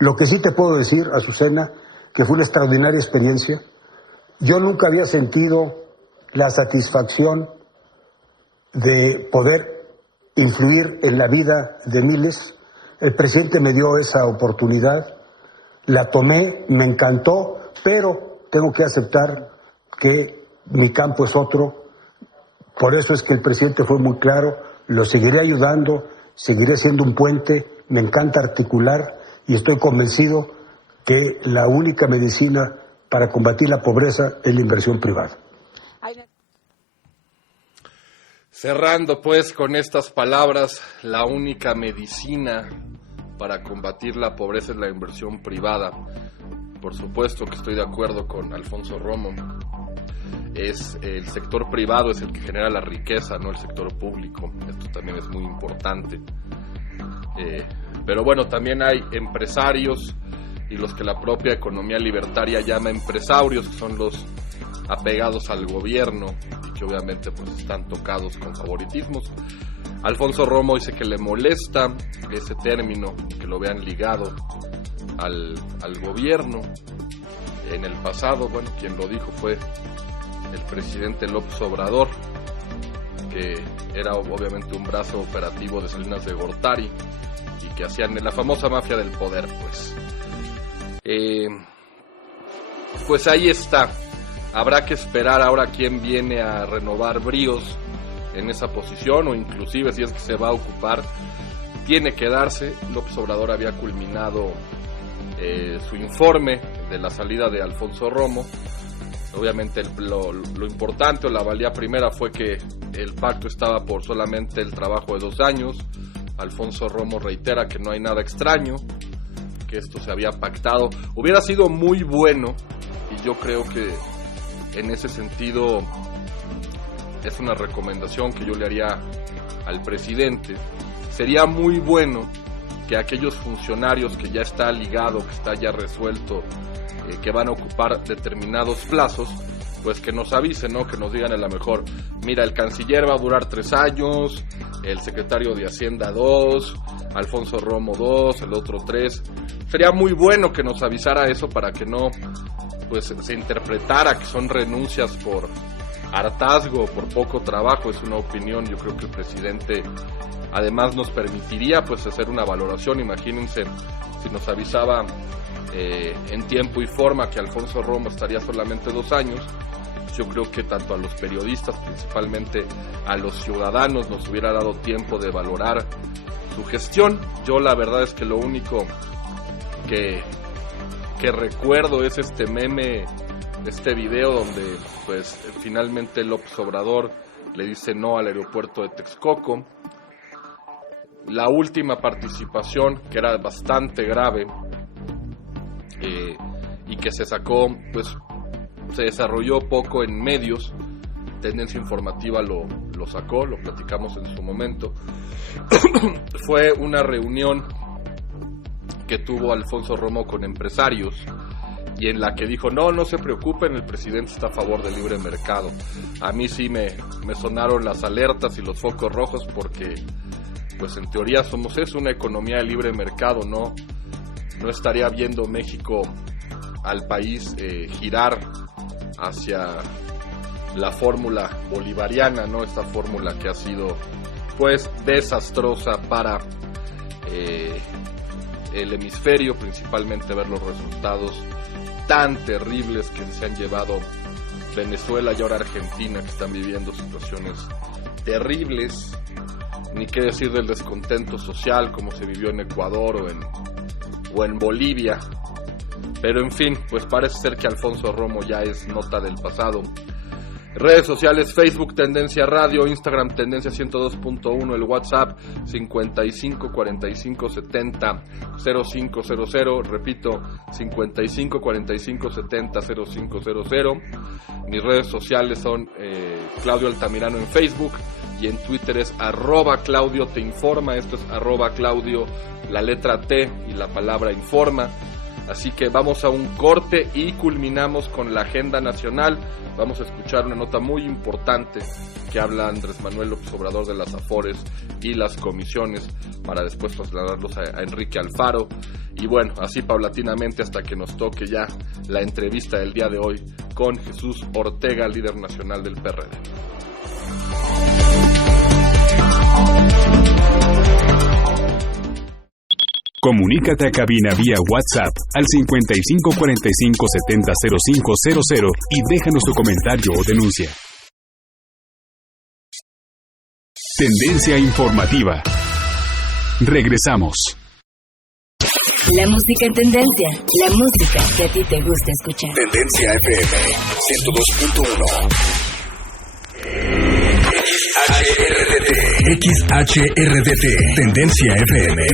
Lo que sí te puedo decir, Azucena, que fue una extraordinaria experiencia. Yo nunca había sentido la satisfacción de poder influir en la vida de miles. El presidente me dio esa oportunidad, la tomé, me encantó, pero tengo que aceptar que mi campo es otro. Por eso es que el presidente fue muy claro, lo seguiré ayudando, seguiré siendo un puente, me encanta articular y estoy convencido que la única medicina para combatir la pobreza es la inversión privada. Cerrando pues con estas palabras, la única medicina para combatir la pobreza es la inversión privada. Por supuesto que estoy de acuerdo con Alfonso Romo. Es el sector privado es el que genera la riqueza, no el sector público. Esto también es muy importante. Pero bueno, también hay empresarios y los que la propia economía libertaria llama empresarios, que son los apegados al gobierno y que obviamente pues están tocados con favoritismos. Alfonso Romo dice que le molesta ese término, que lo vean ligado al gobierno. En el pasado, bueno, quien lo dijo fue el presidente López Obrador, que era obviamente un brazo operativo de Salinas de Gortari y que hacían la famosa mafia del poder, pues. Pues ahí está. Habrá que esperar ahora quién viene a renovar bríos en esa posición, o inclusive si es que se va a ocupar, tiene que darse. López Obrador había culminado su informe de la salida de Alfonso Romo. Obviamente lo importante o la valía primera fue que el pacto estaba por solamente el trabajo de 2 años. Alfonso Romo reitera que no hay nada extraño, que esto se había pactado. Hubiera sido muy bueno, y yo creo que en ese sentido es una recomendación que yo le haría al presidente. Sería muy bueno que aquellos funcionarios que ya está ligado, que está ya resuelto, que van a ocupar determinados plazos, pues que nos avisen, ¿no? Que nos digan a lo mejor, mira, el canciller va a durar 3 años, el secretario de Hacienda 2, Alfonso Romo 2, el otro 3. Sería muy bueno que nos avisara eso para que no pues se interpretara que son renuncias por hartazgo, por poco trabajo. Es una opinión. Yo creo que el presidente además nos permitiría pues hacer una valoración. Imagínense si nos avisaba en tiempo y forma que Alfonso Romo estaría solamente 2 años. Yo creo que tanto a los periodistas, principalmente a los ciudadanos, nos hubiera dado tiempo de valorar su gestión. Yo la verdad es que lo único que recuerdo es este meme, este video donde pues finalmente López Obrador le dice no al aeropuerto de Texcoco. La última participación, que era bastante grave y que se sacó, pues se desarrolló poco en medios. Tendencia Informativa lo sacó, lo platicamos en su momento. Fue una reunión que tuvo Alfonso Romo con empresarios y en la que dijo, no se preocupen, el presidente está a favor del libre mercado. A mí sí me sonaron las alertas y los focos rojos, porque pues en teoría somos una economía de libre mercado, no estaría viendo México al país girar hacia la fórmula bolivariana, ¿no? Esta fórmula que ha sido pues desastrosa para el hemisferio, principalmente ver los resultados tan terribles que se han llevado Venezuela y ahora Argentina, que están viviendo situaciones terribles. Ni qué decir del descontento social como se vivió en Ecuador o en Bolivia. Pero en fin, pues parece ser que Alfonso Romo ya es nota del pasado. Redes sociales: Facebook Tendencia Radio, Instagram Tendencia 102.1, el WhatsApp 55 45 70 0500, repito, 55 45 70 0500. Mis redes sociales son Claudio Altamirano en Facebook, y en Twitter es @Claudio te informa. Esto es @Claudio, la letra T y la palabra informa. Así que vamos a un corte y culminamos con la agenda nacional. Vamos a escuchar una nota muy importante que habla Andrés Manuel López Obrador de las Afores y las comisiones, para después trasladarlos a Enrique Alfaro. Y bueno, así paulatinamente hasta que nos toque ya la entrevista del día de hoy con Jesús Ortega, líder nacional del PRD. Comunícate a cabina vía WhatsApp al 55 45 70 0500 y déjanos tu comentario o denuncia. Tendencia informativa. Regresamos. La música en tendencia, la música que a ti te gusta escuchar. Tendencia FM 102.1. XHRDT, Tendencia FM.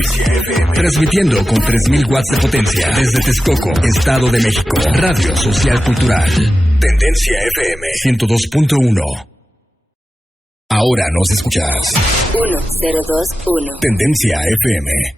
Transmitiendo con 3000 watts de potencia desde Texcoco, Estado de México. Radio Social Cultural. Tendencia FM 102.1. Ahora nos escuchas. 1021. Tendencia FM.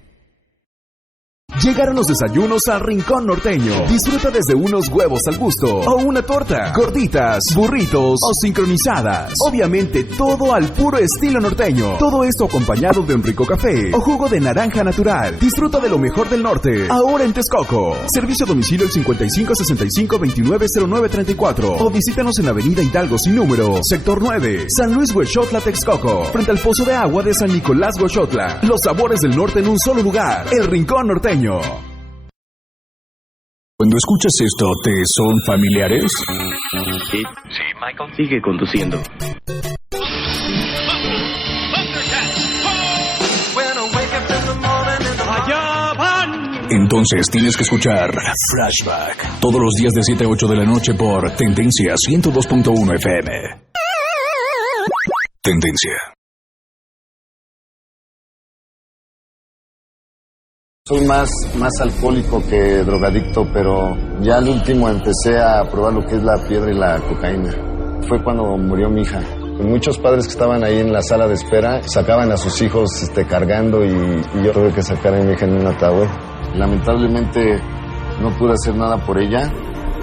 Llegaron los desayunos al Rincón Norteño. Disfruta desde unos huevos al gusto o una torta, gorditas, burritos o sincronizadas. Obviamente todo al puro estilo norteño. Todo esto acompañado de un rico café o jugo de naranja natural. Disfruta de lo mejor del norte, ahora en Texcoco. Servicio a domicilio al 55 65 29 09 34 o visítanos en Avenida Hidalgo sin número, Sector 9, San Luis Huexotla, Texcoco, frente al Pozo de Agua de San Nicolás Huexotla. Los sabores del norte en un solo lugar, el Rincón Norteño. Cuando escuchas esto, ¿te son familiares? Sí, Michael. Sigue conduciendo. Entonces tienes que escuchar Flashback todos los días de 7 a 8 de la noche por Tendencia 102.1 FM. Tendencia. Soy más alcohólico que drogadicto, pero ya al último empecé a probar lo que es la piedra y la cocaína. Fue cuando murió mi hija. Muchos padres que estaban ahí en la sala de espera sacaban a sus hijos cargando y yo tuve que sacar a mi hija en un ataúd. Lamentablemente no pude hacer nada por ella.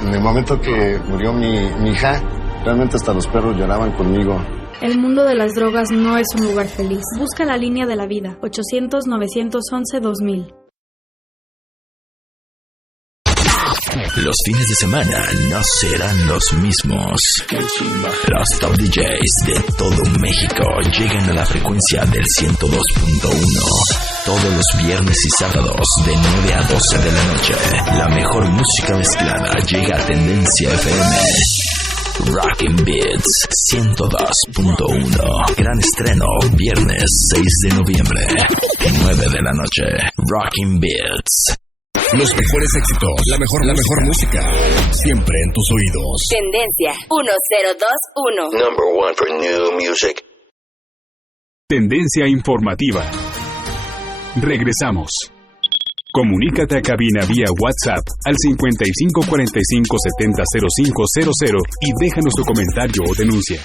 En el momento que murió mi hija, realmente hasta los perros lloraban conmigo. El mundo de las drogas no es un lugar feliz. Busca la línea de la vida, 800-911-2000. Los fines de semana no serán los mismos. Los top DJs de todo México llegan a la frecuencia del 102.1. Todos los viernes y sábados de 9 a 12 de la noche. La mejor música mezclada llega a Tendencia FM. Rockin' Beats 102.1. Gran estreno, viernes 6 de noviembre, 9 de la noche. Rockin' Beats. Los mejores éxitos, la mejor música, siempre en tus oídos. Tendencia 1021. Number one for new music. Tendencia informativa. Regresamos. Comunícate a cabina vía WhatsApp al 55 45 70 0500 y déjanos tu comentario o denuncia.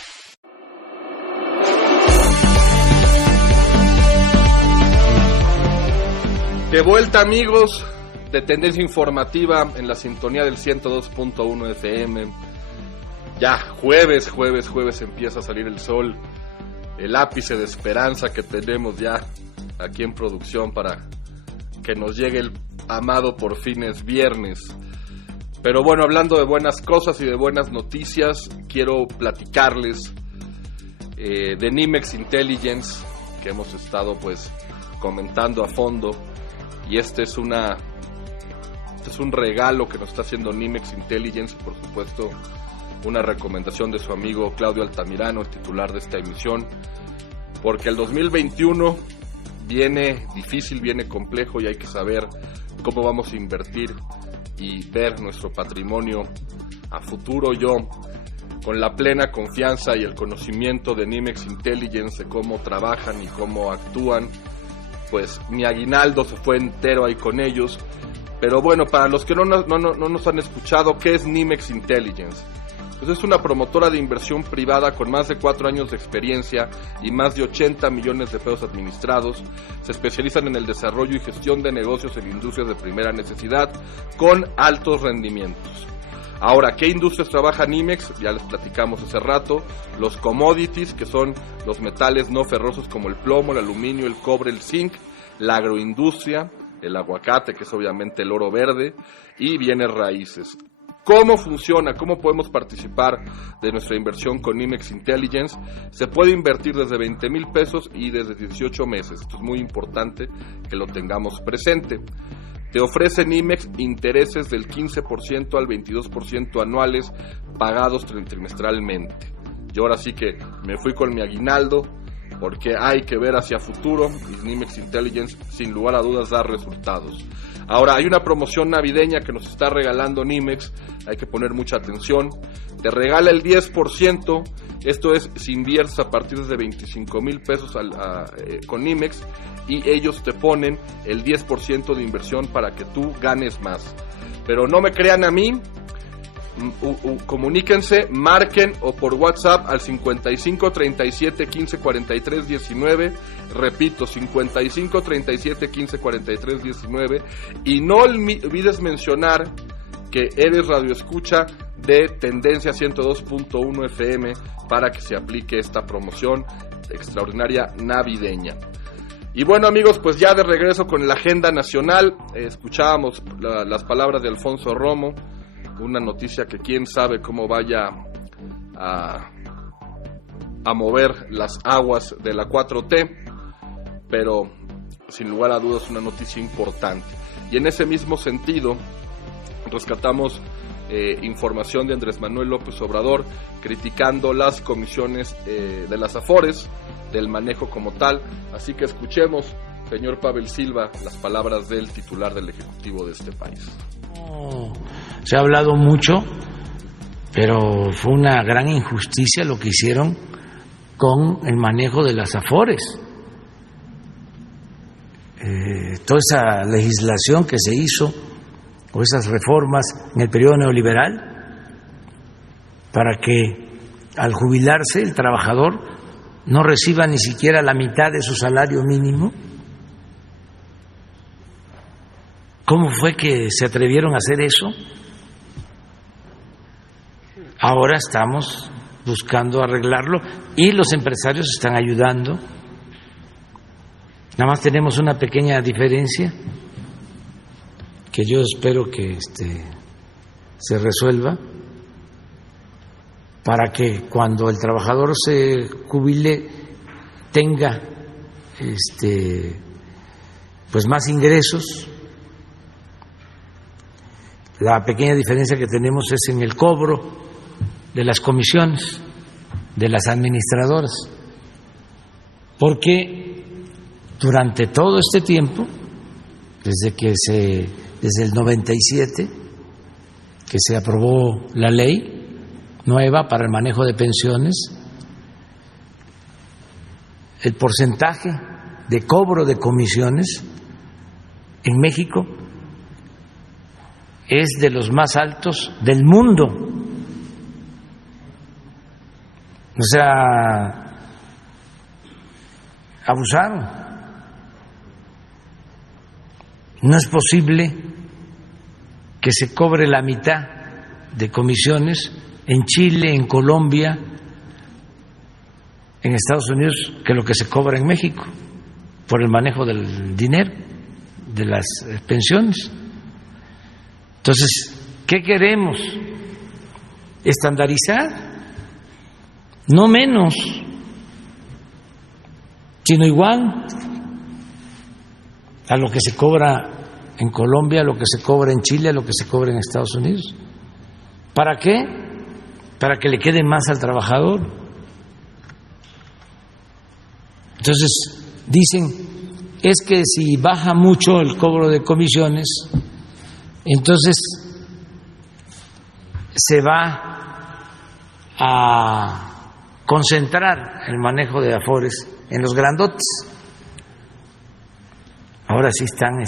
De vuelta, amigos de Tendencia Informativa en la sintonía del 102.1 FM. Ya jueves empieza a salir el sol, el ápice de esperanza que tenemos ya aquí en producción para que nos llegue el amado por fin es viernes. Pero bueno, hablando de buenas cosas y de buenas noticias, quiero platicarles de Nimex Intelligence, que hemos estado pues comentando a fondo, y este es un regalo que nos está haciendo Nimex Intelligence, por supuesto una recomendación de su amigo Claudio Altamirano, el titular de esta emisión, porque el 2021 viene difícil, viene complejo y hay que saber cómo vamos a invertir y ver nuestro patrimonio a futuro. Yo, con la plena confianza y el conocimiento de Nimex Intelligence, de cómo trabajan y cómo actúan, pues mi aguinaldo se fue entero ahí con ellos. Pero bueno, para los que no nos han escuchado, ¿qué es Nimex Intelligence? Pues es una promotora de inversión privada con más de 4 años de experiencia y más de 80 millones de pesos administrados. Se especializan en el desarrollo y gestión de negocios en industrias de primera necesidad con altos rendimientos. Ahora, ¿qué industrias trabaja Nimex? Ya les platicamos hace rato. Los commodities, que son los metales no ferrosos como el plomo, el aluminio, el cobre, el zinc. La agroindustria, el aguacate, que es obviamente el oro verde, y bienes raíces. ¿Cómo funciona? ¿Cómo podemos participar de nuestra inversión con Nimex Intelligence? Se puede invertir desde 20,000 pesos y desde 18 meses. Esto es muy importante que lo tengamos presente. Te ofrece Nimex intereses del 15% al 22% anuales pagados trimestralmente. Yo ahora sí que me fui con mi aguinaldo, porque hay que ver hacia futuro y Nimex Intelligence sin lugar a dudas da resultados. Ahora, hay una promoción navideña que nos está regalando Nimex, hay que poner mucha atención. Te regala el 10%, esto es si inviertes a partir de 25,000 pesos con Nimex, y ellos te ponen el 10% de inversión para que tú ganes más. Pero no me crean a mí, comuníquense, marquen o por WhatsApp al 55 37 15 43 19, repito, 55 37 15 43 19, y no olvides mencionar que eres radioescucha de Tendencia 102.1 FM para que se aplique esta promoción extraordinaria navideña. Y bueno, amigos, pues ya de regreso con la agenda nacional. Escuchábamos las palabras de Alfonso Romo, una noticia que quién sabe cómo vaya a mover las aguas de la 4T, pero sin lugar a dudas una noticia importante. Y en ese mismo sentido, rescatamos información de Andrés Manuel López Obrador criticando las comisiones de las Afores, del manejo como tal. Así que escuchemos, señor Pavel Silva, las palabras del titular del Ejecutivo de este país. Se ha hablado mucho, pero fue una gran injusticia lo que hicieron con el manejo de las Afores. Toda esa legislación que se hizo, o esas reformas en el periodo neoliberal, para que al jubilarse el trabajador no reciba ni siquiera la mitad de su salario mínimo. ¿Cómo fue que se atrevieron a hacer eso? Ahora estamos buscando arreglarlo y los empresarios están ayudando. Nada más tenemos una pequeña diferencia que yo espero que se resuelva, para que cuando el trabajador se jubile tenga pues más ingresos. La pequeña diferencia que tenemos es en el cobro de las comisiones de las administradoras, porque durante todo este tiempo, desde el 97, que se aprobó la ley nueva para el manejo de pensiones, el porcentaje de cobro de comisiones en México es de los más altos del mundo. O sea, abusaron. No es posible que se cobre la mitad de comisiones en Chile, en Colombia, en Estados Unidos, que lo que se cobra en México por el manejo del dinero, de las pensiones. Entonces, ¿qué queremos? Estandarizar, no menos, sino igual a lo que se cobra en Colombia, a lo que se cobra en Chile, a lo que se cobra en Estados Unidos. ¿Para qué? Para que le quede más al trabajador. Entonces, dicen, es que si baja mucho el cobro de comisiones, entonces se va a concentrar el manejo de Afores en los grandotes. Ahora sí están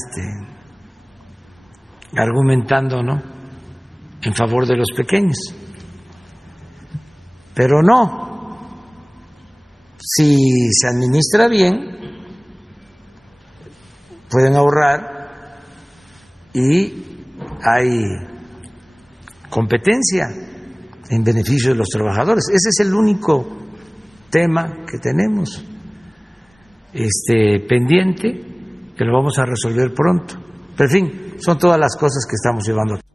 argumentando, ¿no?, en favor de los pequeños. Pero no, si se administra bien, pueden ahorrar y hay competencia en beneficio de los trabajadores. Ese es el único tema que tenemos pendiente, que lo vamos a resolver pronto. Pero en fin, son todas las cosas que estamos llevando a cabo.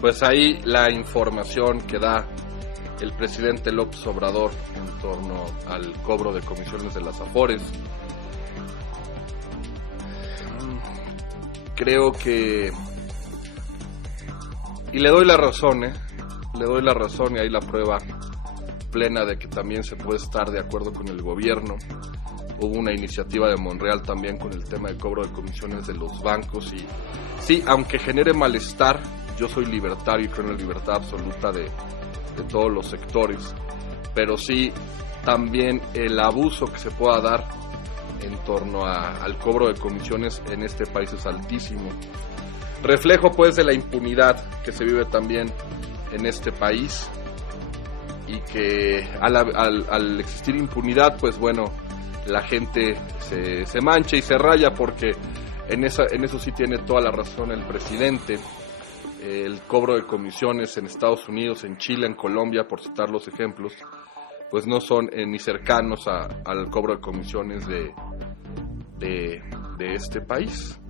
Pues ahí la información que da el presidente López Obrador en torno al cobro de comisiones de las Afores. Creo que, y le doy la razón, le doy la razón, y hay la prueba plena de que también se puede estar de acuerdo con el gobierno. Hubo una iniciativa de Monreal también con el tema de cobro de comisiones de los bancos, y sí, aunque genere malestar, yo soy libertario y creo en la libertad absoluta de todos los sectores, pero sí también el abuso que se pueda dar en torno al cobro de comisiones en este país es altísimo. Reflejo pues de la impunidad que se vive también en este país, y que al existir impunidad, pues bueno, la gente se mancha y se raya, porque en eso sí tiene toda la razón el presidente. El cobro de comisiones en Estados Unidos, en Chile, en Colombia, por citar los ejemplos, pues no son ni cercanos al cobro de comisiones de este país.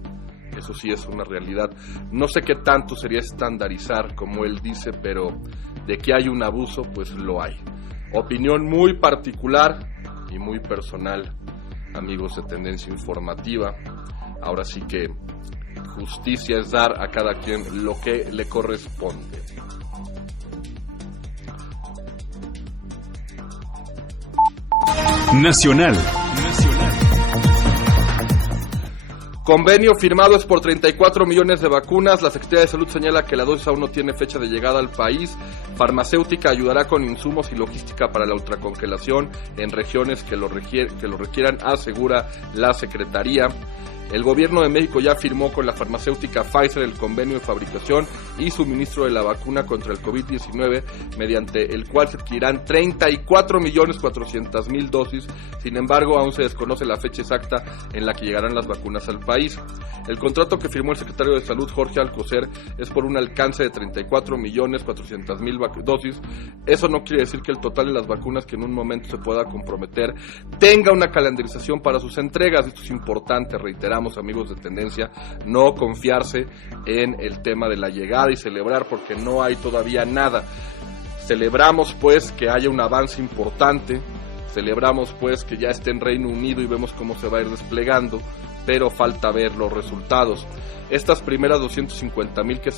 Eso sí es una realidad. No sé qué tanto sería estandarizar, como él dice, pero de que hay un abuso, pues lo hay. Opinión muy particular y muy personal, amigos de Tendencia Informativa. Ahora sí que justicia es dar a cada quien lo que le corresponde. Nacional. Convenio firmado es por 34 millones de vacunas. La Secretaría de Salud señala que la dosis aún no tiene fecha de llegada al país. Farmacéutica ayudará con insumos y logística para la ultracongelación en regiones que lo requieran, asegura la Secretaría. El gobierno de México ya firmó con la farmacéutica Pfizer el convenio de fabricación y suministro de la vacuna contra el COVID-19, mediante el cual se adquirirán 34.400.000 dosis. Sin embargo, aún se desconoce la fecha exacta en la que llegarán las vacunas al país. El contrato que firmó el secretario de Salud, Jorge Alcocer, es por un alcance de 34.400.000 dosis. Eso no quiere decir que el total de las vacunas que en un momento se pueda comprometer tenga una calendarización para sus entregas. Esto es importante, reiteramos, amigos de Tendencia, no confiarse en el tema de la llegada y celebrar porque no hay todavía nada. Celebramos pues que haya un avance importante, celebramos pues que ya esté en Reino Unido y vemos cómo se va a ir desplegando, pero falta ver los resultados. Estas primeras 250,000 que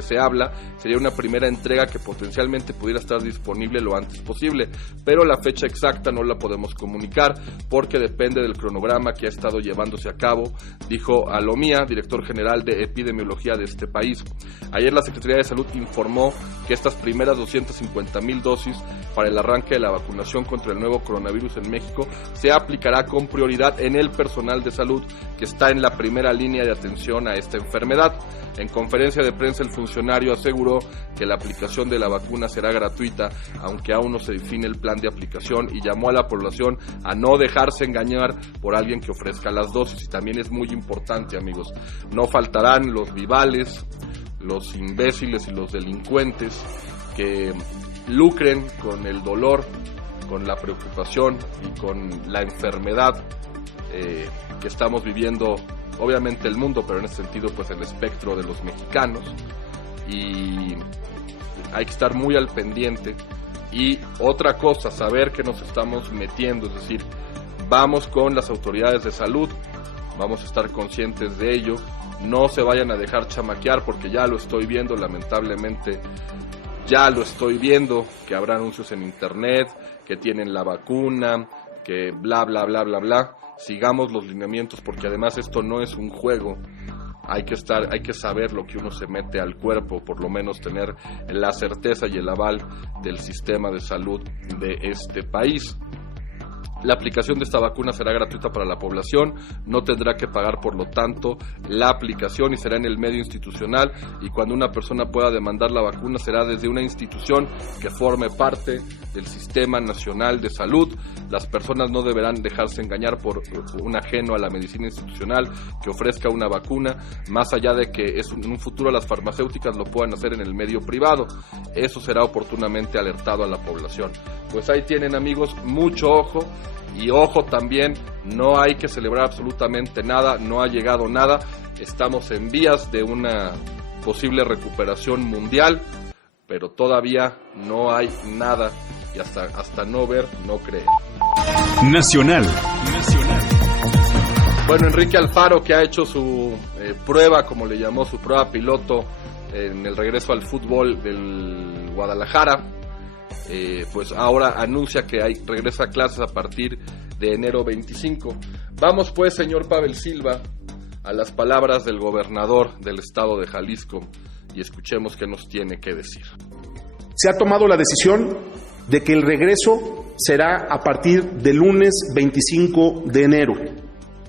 se habla sería una primera entrega que potencialmente pudiera estar disponible lo antes posible, pero la fecha exacta no la podemos comunicar porque depende del cronograma que ha estado llevándose a cabo, dijo Alomía, director general de epidemiología de este país. Ayer la Secretaría de Salud informó que estas primeras 250,000 dosis para el arranque de la vacunación contra el nuevo coronavirus en México se aplicará con prioridad en el personal de salud que está en la primera línea de atención a esta enfermedad. En conferencia de prensa el funcionario aseguró que la aplicación de la vacuna será gratuita, aunque aún no se define el plan de aplicación, y llamó a la población a no dejarse engañar por alguien que ofrezca las dosis. Y también es muy importante, amigos, no faltarán los vivales, los imbéciles y los delincuentes que lucren con el dolor, con la preocupación y con la enfermedad que estamos viviendo, obviamente el mundo, pero en este sentido pues el espectro de los mexicanos, y hay que estar muy al pendiente. Y otra cosa, saber que nos estamos metiendo, es decir, vamos con las autoridades de salud, vamos a estar conscientes de ello, no se vayan a dejar chamaquear porque ya lo estoy viendo, lamentablemente ya lo estoy viendo, que habrá anuncios en internet, que tienen la vacuna, que bla bla bla bla bla. Sigamos los lineamientos porque además esto no es un juego. Hay que saber lo que uno se mete al cuerpo, por lo menos tener la certeza y el aval del sistema de salud de este país. La aplicación de esta vacuna será gratuita para la población, no tendrá que pagar por lo tanto la aplicación y será en el medio institucional, y cuando una persona pueda demandar la vacuna será desde una institución que forme parte del Sistema Nacional de Salud. Las personas no deberán dejarse engañar por un ajeno a la medicina institucional que ofrezca una vacuna, más allá de que en un futuro las farmacéuticas lo puedan hacer en el medio privado. Eso será oportunamente alertado a la población. Pues ahí tienen, amigos, mucho ojo. Y ojo también, no hay que celebrar absolutamente nada, no ha llegado nada, estamos en vías de una posible recuperación mundial, pero todavía no hay nada, y hasta no ver, no creer. Nacional. Bueno, Enrique Alfaro, que ha hecho su prueba, como le llamó, su prueba piloto en el regreso al fútbol del Guadalajara, pues ahora anuncia que regresa a clases a partir de enero 25. Vamos pues, señor Pavel Silva, a las palabras del gobernador del estado de Jalisco y escuchemos qué nos tiene que decir. Se ha tomado la decisión de que el regreso será a partir del lunes 25 de enero.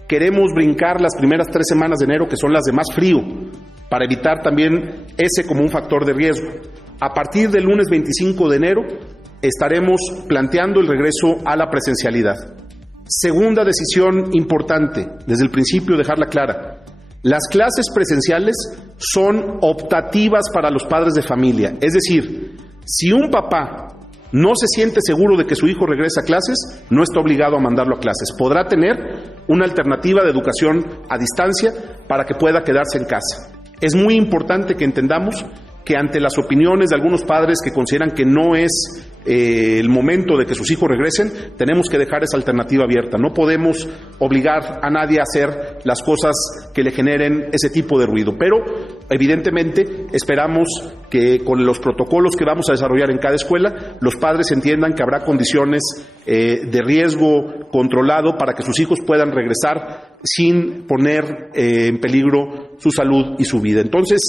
Queremos brincar las primeras 3 semanas de enero, que son las de más frío, para evitar también ese como un factor de riesgo. A partir del lunes 25 de enero estaremos planteando el regreso a la presencialidad. Segunda decisión importante, desde el principio dejarla clara. Las clases presenciales son optativas para los padres de familia. Es decir, si un papá no se siente seguro de que su hijo regrese a clases, no está obligado a mandarlo a clases. Podrá tener una alternativa de educación a distancia para que pueda quedarse en casa. Es muy importante que entendamos que ante las opiniones de algunos padres que consideran que no es el momento de que sus hijos regresen, tenemos que dejar esa alternativa abierta. No podemos obligar a nadie a hacer las cosas que le generen ese tipo de ruido, pero evidentemente esperamos que con los protocolos que vamos a desarrollar en cada escuela, los padres entiendan que habrá condiciones de riesgo controlado para que sus hijos puedan regresar sin poner en peligro su salud y su vida. Entonces,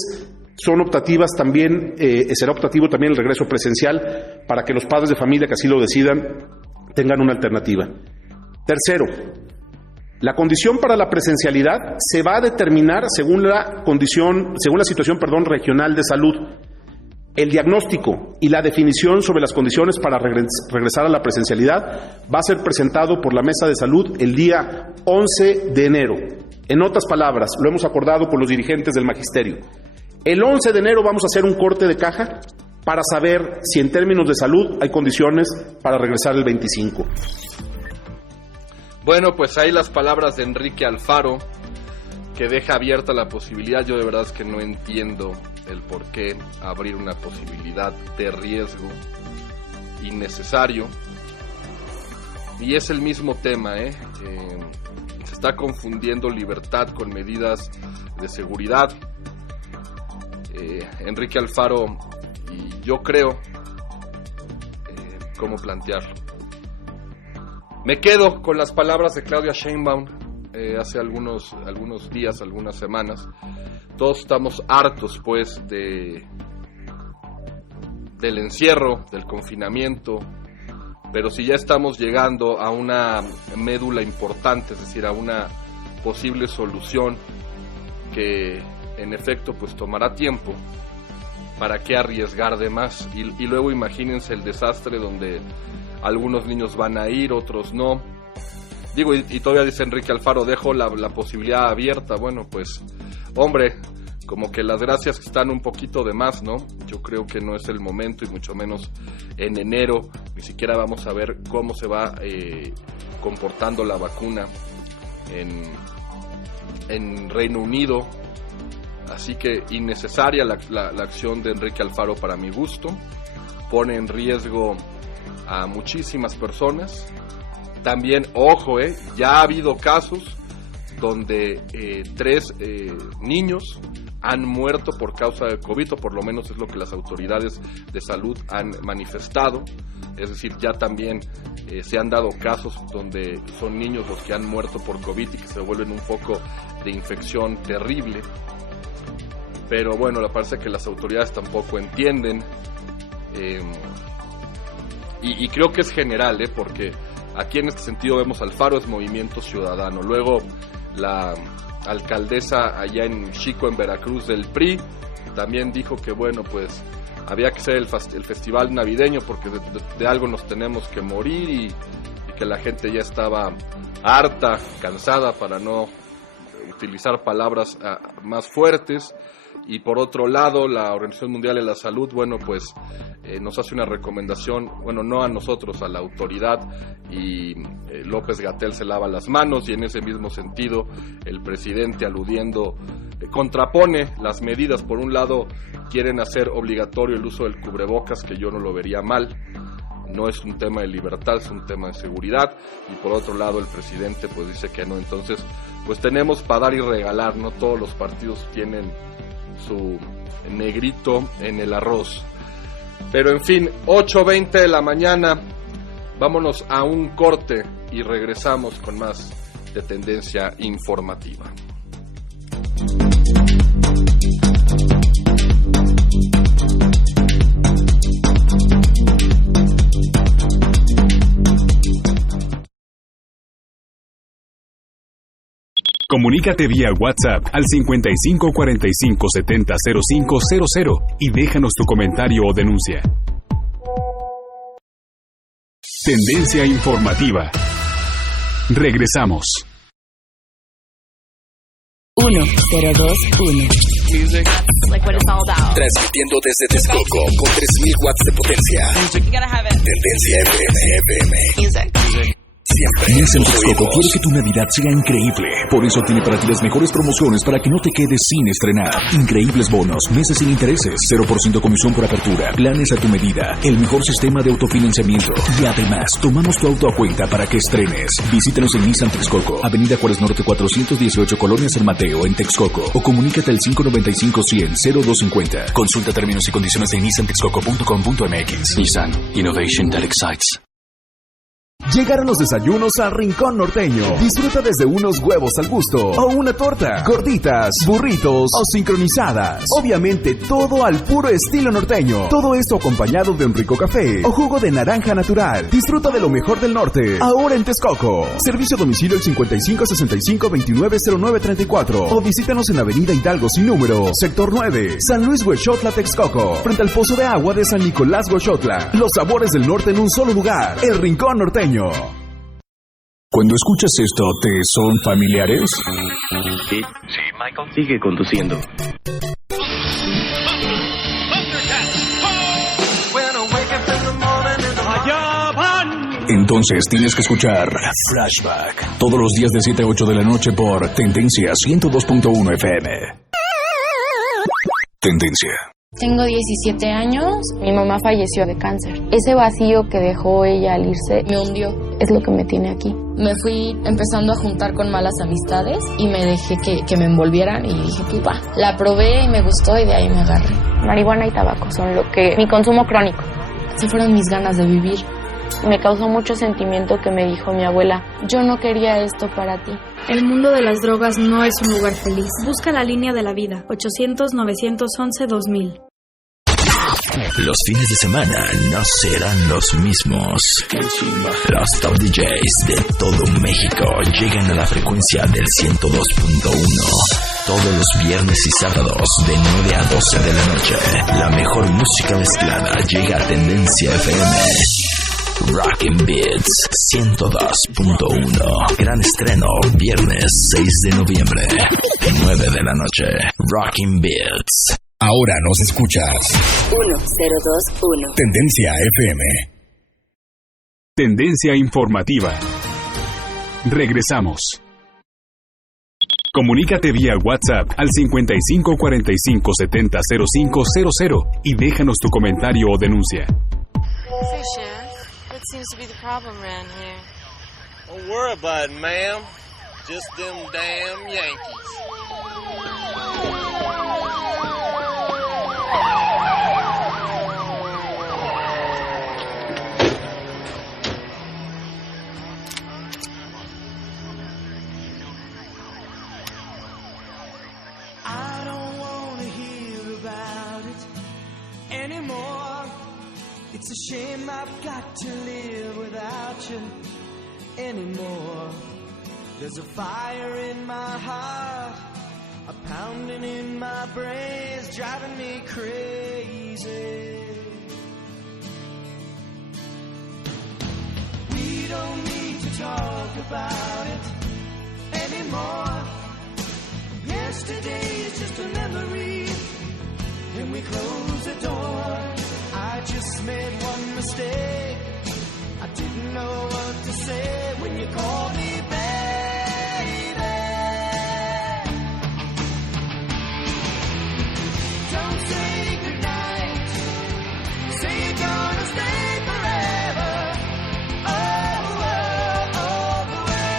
son optativas también, será optativo también el regreso presencial para que los padres de familia que así lo decidan tengan una alternativa. Tercero, la condición para la presencialidad se va a determinar según la situación regional de salud. El diagnóstico y la definición sobre las condiciones para regresar a la presencialidad va a ser presentado por la Mesa de Salud el día 11 de enero. En otras palabras, lo hemos acordado con los dirigentes del magisterio. El 11 de enero vamos a hacer un corte de caja para saber si en términos de salud hay condiciones para regresar el 25. Bueno, pues ahí las palabras de Enrique Alfaro, que deja abierta la posibilidad. Yo de verdad es que no entiendo el por qué abrir una posibilidad de riesgo innecesario. Y es el mismo tema, se está confundiendo libertad con medidas de seguridad. Enrique Alfaro, y yo creo cómo plantearlo. Me quedo con las palabras de Claudia Sheinbaum hace algunos días, algunas semanas. Todos estamos hartos pues del encierro, del confinamiento, pero si ya estamos llegando a una médula importante, es decir, a una posible solución que en efecto pues tomará tiempo, ¿para qué arriesgar de más? Y luego imagínense el desastre donde algunos niños van a ir, otros no. Digo, y todavía dice Enrique Alfaro, dejo la posibilidad abierta. Bueno, pues, hombre, como que las gracias están un poquito de más, ¿no? Yo creo que no es el momento, y mucho menos en enero. Ni siquiera vamos a ver cómo se va comportando la vacuna en Reino Unido. Así que innecesaria la acción de Enrique Alfaro para mi gusto. Pone en riesgo a muchísimas personas. También, ojo, ya ha habido casos donde 3 niños han muerto por causa de COVID, o por lo menos es lo que las autoridades de salud han manifestado. Es decir, ya también se han dado casos donde son niños los que han muerto por COVID y que se vuelven un foco de infección terrible. Pero bueno, me parece que las autoridades tampoco entienden. Y creo que es general, porque Aquí en este sentido vemos al Faro es Movimiento Ciudadano. Luego la alcaldesa allá en Xico, en Veracruz, del PRI, también dijo que bueno, pues había que hacer el festival navideño porque de algo nos tenemos que morir y que la gente ya estaba harta, cansada, para no utilizar palabras más fuertes. Y por otro lado, la Organización Mundial de la Salud, bueno, pues nos hace una recomendación, bueno, no a nosotros, a la autoridad, y López-Gatell se lava las manos, y en ese mismo sentido el presidente, aludiendo, contrapone las medidas. Por un lado, quieren hacer obligatorio el uso del cubrebocas, que yo no lo vería mal. No es un tema de libertad, es un tema de seguridad. Y por otro lado, el presidente pues dice que no. Entonces, pues tenemos para dar y regalar, no todos los partidos tienen su negrito en el arroz. Pero en fin, 8:20 de la mañana, vámonos a un corte y regresamos con más de Tendencia Informativa. Comunícate vía WhatsApp al 55 45 70 05 00 y déjanos tu comentario o denuncia. Tendencia Informativa. Regresamos. 1021. Transmitiendo desde Texcoco con 3000 watts de potencia. Tendencia FM. Siempre. Nissan Texcoco quiere que tu Navidad sea increíble. Por eso tiene para ti las mejores promociones para que no te quedes sin estrenar. Increíbles bonos, meses sin intereses, 0% comisión por apertura, planes a tu medida, el mejor sistema de autofinanciamiento. Y además, tomamos tu auto a cuenta para que estrenes. Visítanos en Nissan Texcoco, Avenida Juárez Norte 418, Colonia San Mateo, en Texcoco. O comunícate al 595-100-0250. Consulta términos y condiciones en nissantexcoco.com.mx. Nissan, Innovation that excites. Llegaron los desayunos al Rincón Norteño. Disfruta desde unos huevos al gusto o una torta, gorditas, burritos o sincronizadas. Obviamente todo al puro estilo norteño. Todo esto acompañado de un rico café o jugo de naranja natural. Disfruta de lo mejor del norte, ahora en Texcoco. Servicio a domicilio el 55 65 29 09 34 o visítanos en Avenida Hidalgo sin número, Sector 9, San Luis Huexotla, Texcoco, frente al Pozo de Agua de San Nicolás Huexotla. Los sabores del norte en un solo lugar, el Rincón Norteño. Cuando escuchas esto, ¿te son familiares? Sí, Michael. Sigue conduciendo. Entonces tienes que escuchar Flashback todos los días de 7 a 8 de la noche por Tendencia 102.1 FM. Tendencia. Tengo 17 años, mi mamá falleció de cáncer. Ese vacío que dejó ella al irse me hundió, es lo que me tiene aquí. Me fui empezando a juntar con malas amistades y me dejé que me envolvieran y dije, pues va. La probé y me gustó y de ahí me agarré. Marihuana y tabaco son mi consumo crónico. Se fueron mis ganas de vivir. Me causó mucho sentimiento que me dijo mi abuela, yo no quería esto para ti. El mundo de las drogas no es un lugar feliz. Busca la línea de la vida, 800-911-2000. Los fines de semana no serán los mismos. Los top DJs de todo México llegan a la frecuencia del 102.1. Todos los viernes y sábados de 9 a 12 de la noche. La mejor música mezclada llega a Tendencia FM. Rockin' Beats 102.1. Gran estreno, viernes 6 de noviembre, 9 de la noche. Rockin' Beats. Ahora nos escuchas. 1021. Tendencia FM. Tendencia Informativa. Regresamos. Comunícate vía WhatsApp al 55 45 70 05 00 y déjanos tu comentario o denuncia. What seems to be the problem around here? Don't worry about it, ma'am. Just them damn Yankees. I don't want to hear about it anymore. It's a shame I've got to live without you. anymore. There's a fire in my heart, a pounding in my brains, driving me crazy. We don't need to talk about it anymore. Yesterday is just a memory, and we close the door. I just made one mistake, I didn't know what to say when you called me baby. Don't say goodnight, say you're gonna stay forever. Oh, oh, all the way.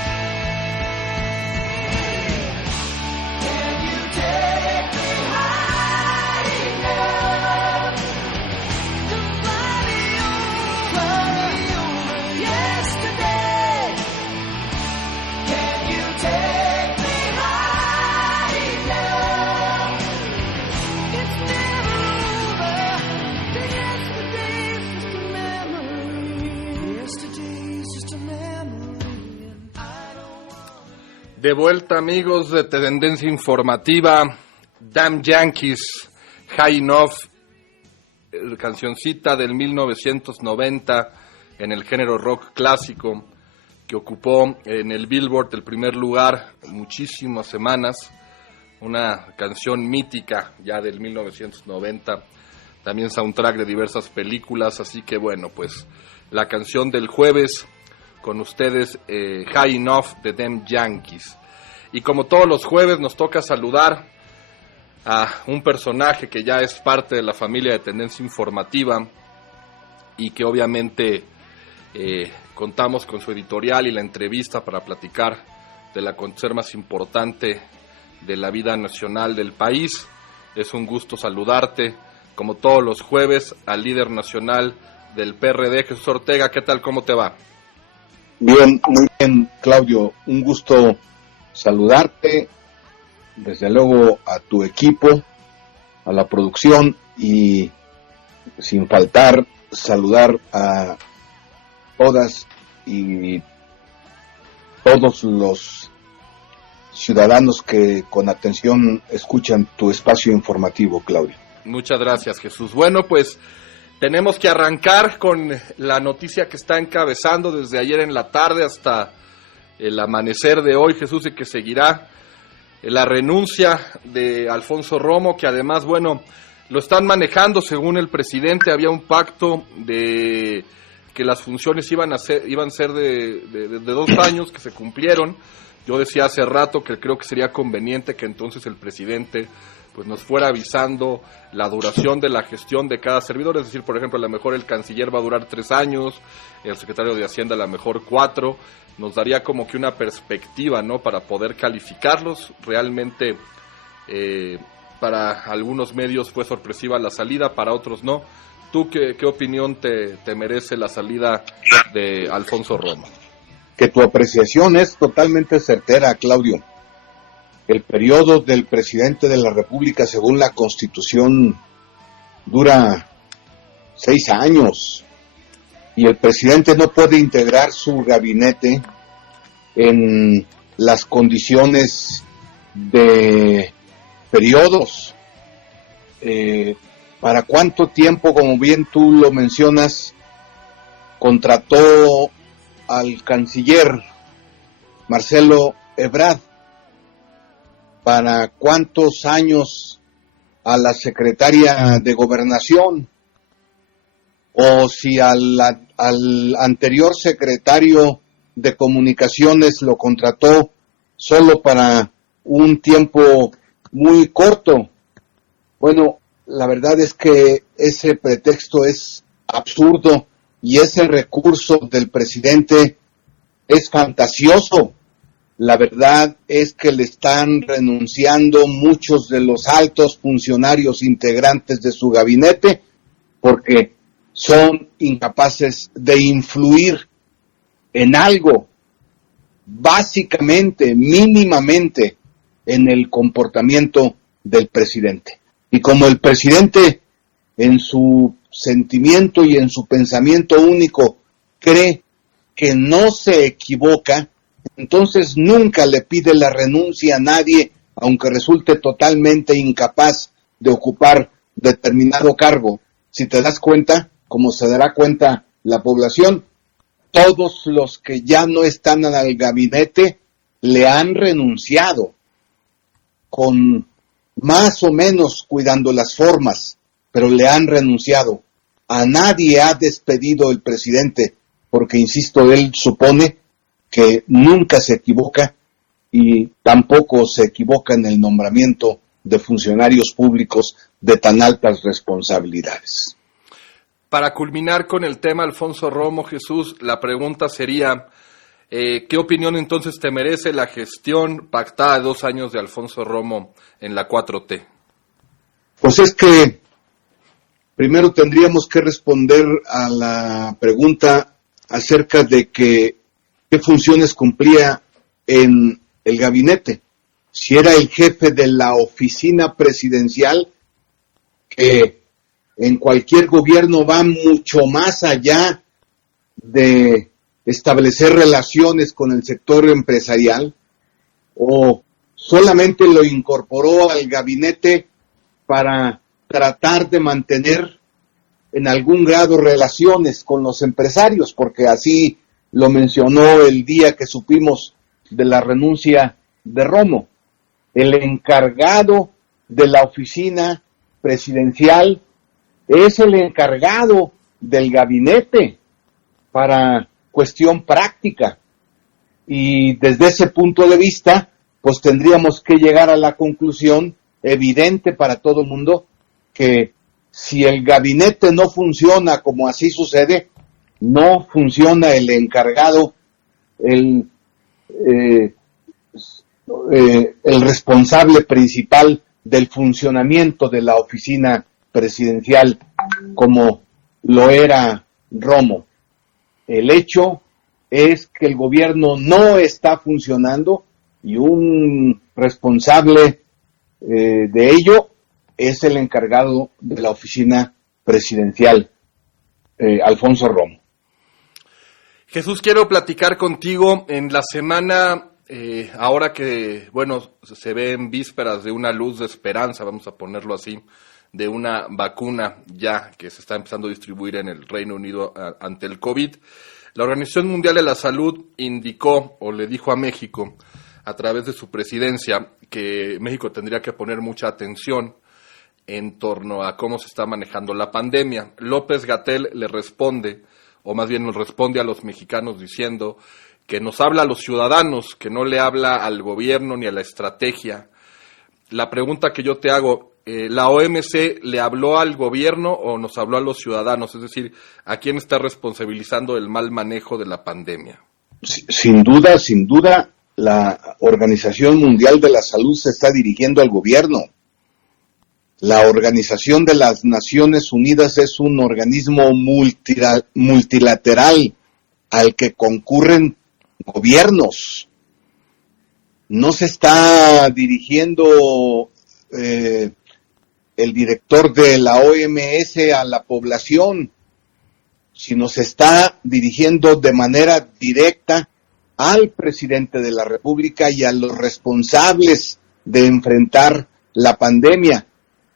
Can you take me high enough to fly me over yesterday? Can you take me high enough? It's never over. The yesterday's just a memory. Yesterday's just a memory. And I don't want. De vuelta, amigos de Tendencia Informativa. Damn Yankees, High Enough, cancioncita del 1990 en el género rock clásico, que ocupó en el Billboard el primer lugar muchísimas semanas. Una canción mítica ya del 1990, también soundtrack de diversas películas. Así que bueno, pues la canción del jueves con ustedes, High Enough de Them Yankees. Y como todos los jueves nos toca saludar a un personaje que ya es parte de la familia de Tendencia Informativa y que obviamente contamos con su editorial y la entrevista para platicar del acontecer más importante de la vida nacional del país. Es un gusto saludarte, como todos los jueves, al líder nacional del PRD, Jesús Ortega. ¿Qué tal? ¿Cómo te va? Bien, muy bien, Claudio. Un gusto saludarte, desde luego a tu equipo, a la producción y sin faltar saludar a todas y todos los ciudadanos que con atención escuchan tu espacio informativo, Claudio. Muchas gracias, Jesús. Bueno, pues tenemos que arrancar con la noticia que está encabezando desde ayer en la tarde hasta el amanecer de hoy, Jesús, y que seguirá la renuncia de Alfonso Romo, que además, bueno, lo están manejando según el presidente. Había un pacto de que las funciones iban a ser de 2 años, que se cumplieron. Yo decía hace rato que creo que sería conveniente que entonces el presidente pues nos fuera avisando la duración de la gestión de cada servidor. Es decir, por ejemplo, a lo mejor el canciller va a durar 3 años, el secretario de Hacienda a lo mejor 4. Nos daría como que una perspectiva, ¿no?, para poder calificarlos. Realmente para algunos medios fue sorpresiva la salida, para otros no. ¿Tú qué opinión te merece la salida de Alfonso Romo? Que tu apreciación es totalmente certera, Claudio. El periodo del presidente de la República, según la Constitución, dura 6 años. Y el presidente no puede integrar su gabinete en las condiciones de periodos. ¿Para cuánto tiempo, como bien tú lo mencionas, contrató al canciller Marcelo Ebrard? ¿Para cuántos años a la secretaria de Gobernación? O si al anterior secretario de Comunicaciones lo contrató solo para un tiempo muy corto. Bueno, la verdad es que ese pretexto es absurdo y ese recurso del presidente es fantasioso. La verdad es que le están renunciando muchos de los altos funcionarios integrantes de su gabinete porque son incapaces de influir en algo, básicamente, mínimamente, en el comportamiento del presidente. Y como el presidente, en su sentimiento y en su pensamiento único, cree que no se equivoca, entonces nunca le pide la renuncia a nadie, aunque resulte totalmente incapaz de ocupar determinado cargo. Si te das cuenta, como se dará cuenta la población, todos los que ya no están en el gabinete le han renunciado, con más o menos cuidando las formas, pero le han renunciado. A nadie ha despedido el presidente, porque, insisto, él supone que nunca se equivoca y tampoco se equivoca en el nombramiento de funcionarios públicos de tan altas responsabilidades. Para culminar con el tema, Alfonso Romo, Jesús, la pregunta sería, ¿qué opinión entonces te merece la gestión pactada de 2 años de Alfonso Romo en la 4T? Pues es que primero tendríamos que responder a la pregunta acerca de qué funciones cumplía en el gabinete. Si era el jefe de la oficina presidencial, que en cualquier gobierno va mucho más allá de establecer relaciones con el sector empresarial, o solamente lo incorporó al gabinete para tratar de mantener en algún grado relaciones con los empresarios, porque así lo mencionó el día que supimos de la renuncia de Romo. El encargado de la oficina presidencial es el encargado del gabinete para cuestión práctica. Y desde ese punto de vista, pues tendríamos que llegar a la conclusión evidente para todo el mundo que si el gabinete no funciona como así sucede, no funciona el encargado, el responsable principal del funcionamiento de la oficina presidencial, como lo era Romo. El hecho es que el gobierno no está funcionando y un responsable de ello es el encargado de la oficina presidencial, Alfonso Romo. Jesús, quiero platicar contigo en la semana, ahora que, bueno, se ve en vísperas de una luz de esperanza, vamos a ponerlo así, de una vacuna ya que se está empezando a distribuir en el Reino Unido ante el COVID. La Organización Mundial de la Salud indicó o le dijo a México, a través de su presidencia, que México tendría que poner mucha atención en torno a cómo se está manejando la pandemia. López-Gatell le responde, o más bien nos responde a los mexicanos diciendo que nos habla a los ciudadanos, que no le habla al gobierno ni a la estrategia. La pregunta que yo te hago, ¿la OMC le habló al gobierno o nos habló a los ciudadanos? Es decir, ¿a quién está responsabilizando el mal manejo de la pandemia? Sin duda, la Organización Mundial de la Salud se está dirigiendo al gobierno. La Organización de las Naciones Unidas es un organismo multilateral al que concurren gobiernos. No se está dirigiendo el director de la OMS a la población, sino se está dirigiendo de manera directa al presidente de la República y a los responsables de enfrentar la pandemia.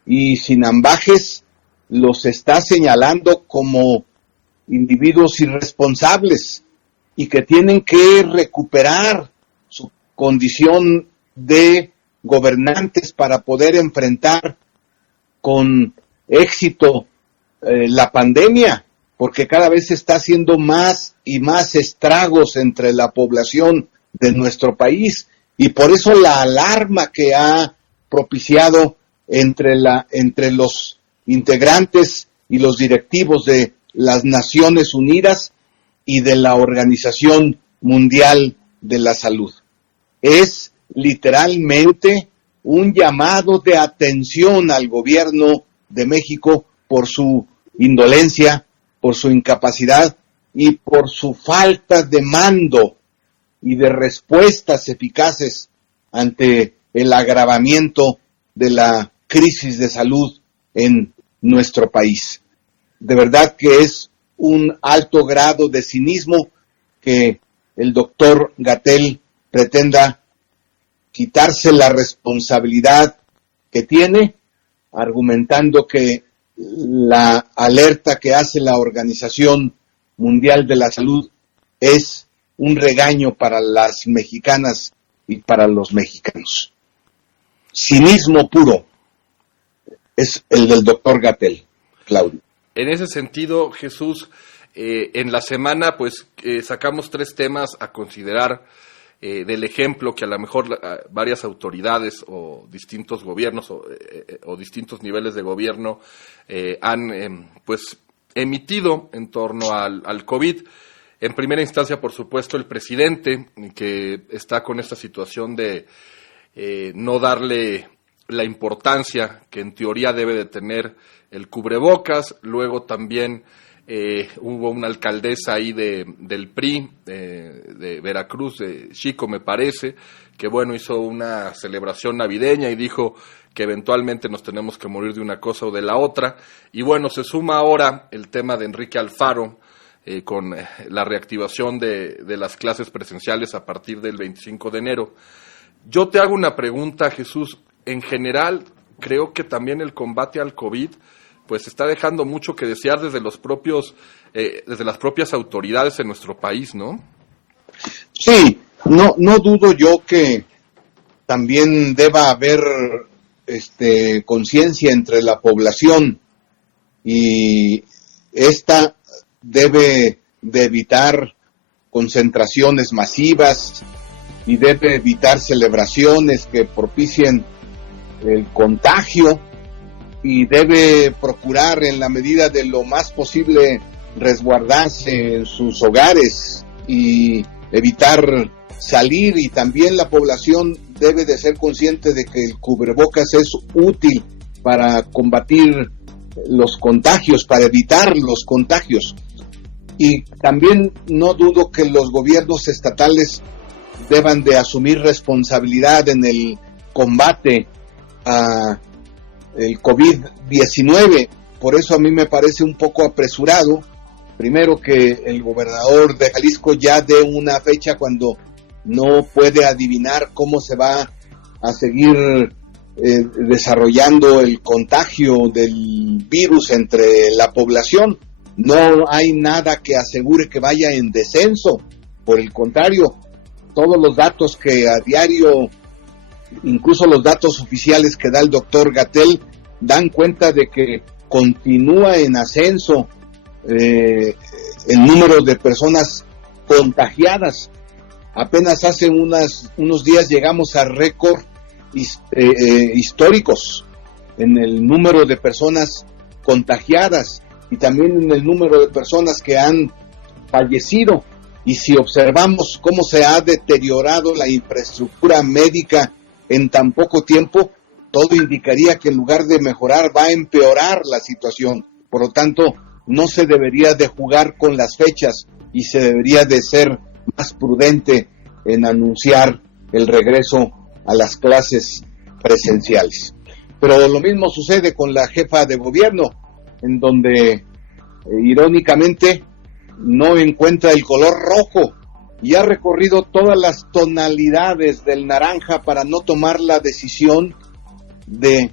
Y sin ambajes los está señalando como individuos irresponsables y que tienen que recuperar su condición de gobernantes para poder enfrentar con éxito la pandemia, porque cada vez se está haciendo más y más estragos entre la población de nuestro país, y por eso la alarma que ha propiciado entre los integrantes y los directivos de las Naciones Unidas y de la Organización Mundial de la Salud. Es literalmente un llamado de atención al gobierno de México por su indolencia, por su incapacidad y por su falta de mando y de respuestas eficaces ante el agravamiento de la crisis de salud en nuestro país. De verdad que es un alto grado de cinismo que el doctor Gatell pretenda quitarse la responsabilidad que tiene, argumentando que la alerta que hace la Organización Mundial de la Salud es un regaño para las mexicanas y para los mexicanos. Cinismo puro es el del doctor Gatell, Claudio. En ese sentido, Jesús, en la semana pues sacamos 3 temas a considerar del ejemplo que a lo mejor varias autoridades o distintos gobiernos o distintos niveles de gobierno han pues emitido en torno al COVID. En primera instancia, por supuesto, el presidente, que está con esta situación de no darle la importancia que en teoría debe de tener el cubrebocas. Luego también hubo una alcaldesa ahí del PRI, de Veracruz, de Chico me parece, que bueno, hizo una celebración navideña y dijo que eventualmente nos tenemos que morir de una cosa o de la otra. Y bueno, se suma ahora el tema de Enrique Alfaro, con la reactivación de las clases presenciales a partir del 25 de enero. Yo te hago una pregunta, Jesús. En general, creo que también el combate al COVID pues está dejando mucho que desear desde las propias autoridades en nuestro país, ¿no? Sí, no dudo yo que también deba haber conciencia entre la población, y esta debe de evitar concentraciones masivas y debe evitar celebraciones que propicien el contagio, y debe procurar en la medida de lo más posible resguardarse en sus hogares y evitar salir. Y también la población debe de ser consciente de que el cubrebocas es útil para combatir los contagios, para evitar los contagios. Y también no dudo que los gobiernos estatales deban de asumir responsabilidad en el combate a el COVID-19. Por eso a mí me parece un poco apresurado, primero, que el gobernador de Jalisco ya dé una fecha cuando no puede adivinar cómo se va a seguir desarrollando el contagio del virus entre la población. No hay nada que asegure que vaya en descenso. Por el contrario, todos los datos que a diario, incluso los datos oficiales que da el doctor Gatell, dan cuenta de que continúa en ascenso el número de personas contagiadas. Apenas hace unos días llegamos a récord históricos en el número de personas contagiadas y también en el número de personas que han fallecido. Y si observamos cómo se ha deteriorado la infraestructura médica en tan poco tiempo, todo indicaría que en lugar de mejorar va a empeorar la situación. Por lo tanto, no se debería de jugar con las fechas y se debería de ser más prudente en anunciar el regreso a las clases presenciales. Pero lo mismo sucede con la jefa de gobierno, en donde irónicamente no encuentra el color rojo y ha recorrido todas las tonalidades del naranja para no tomar la decisión de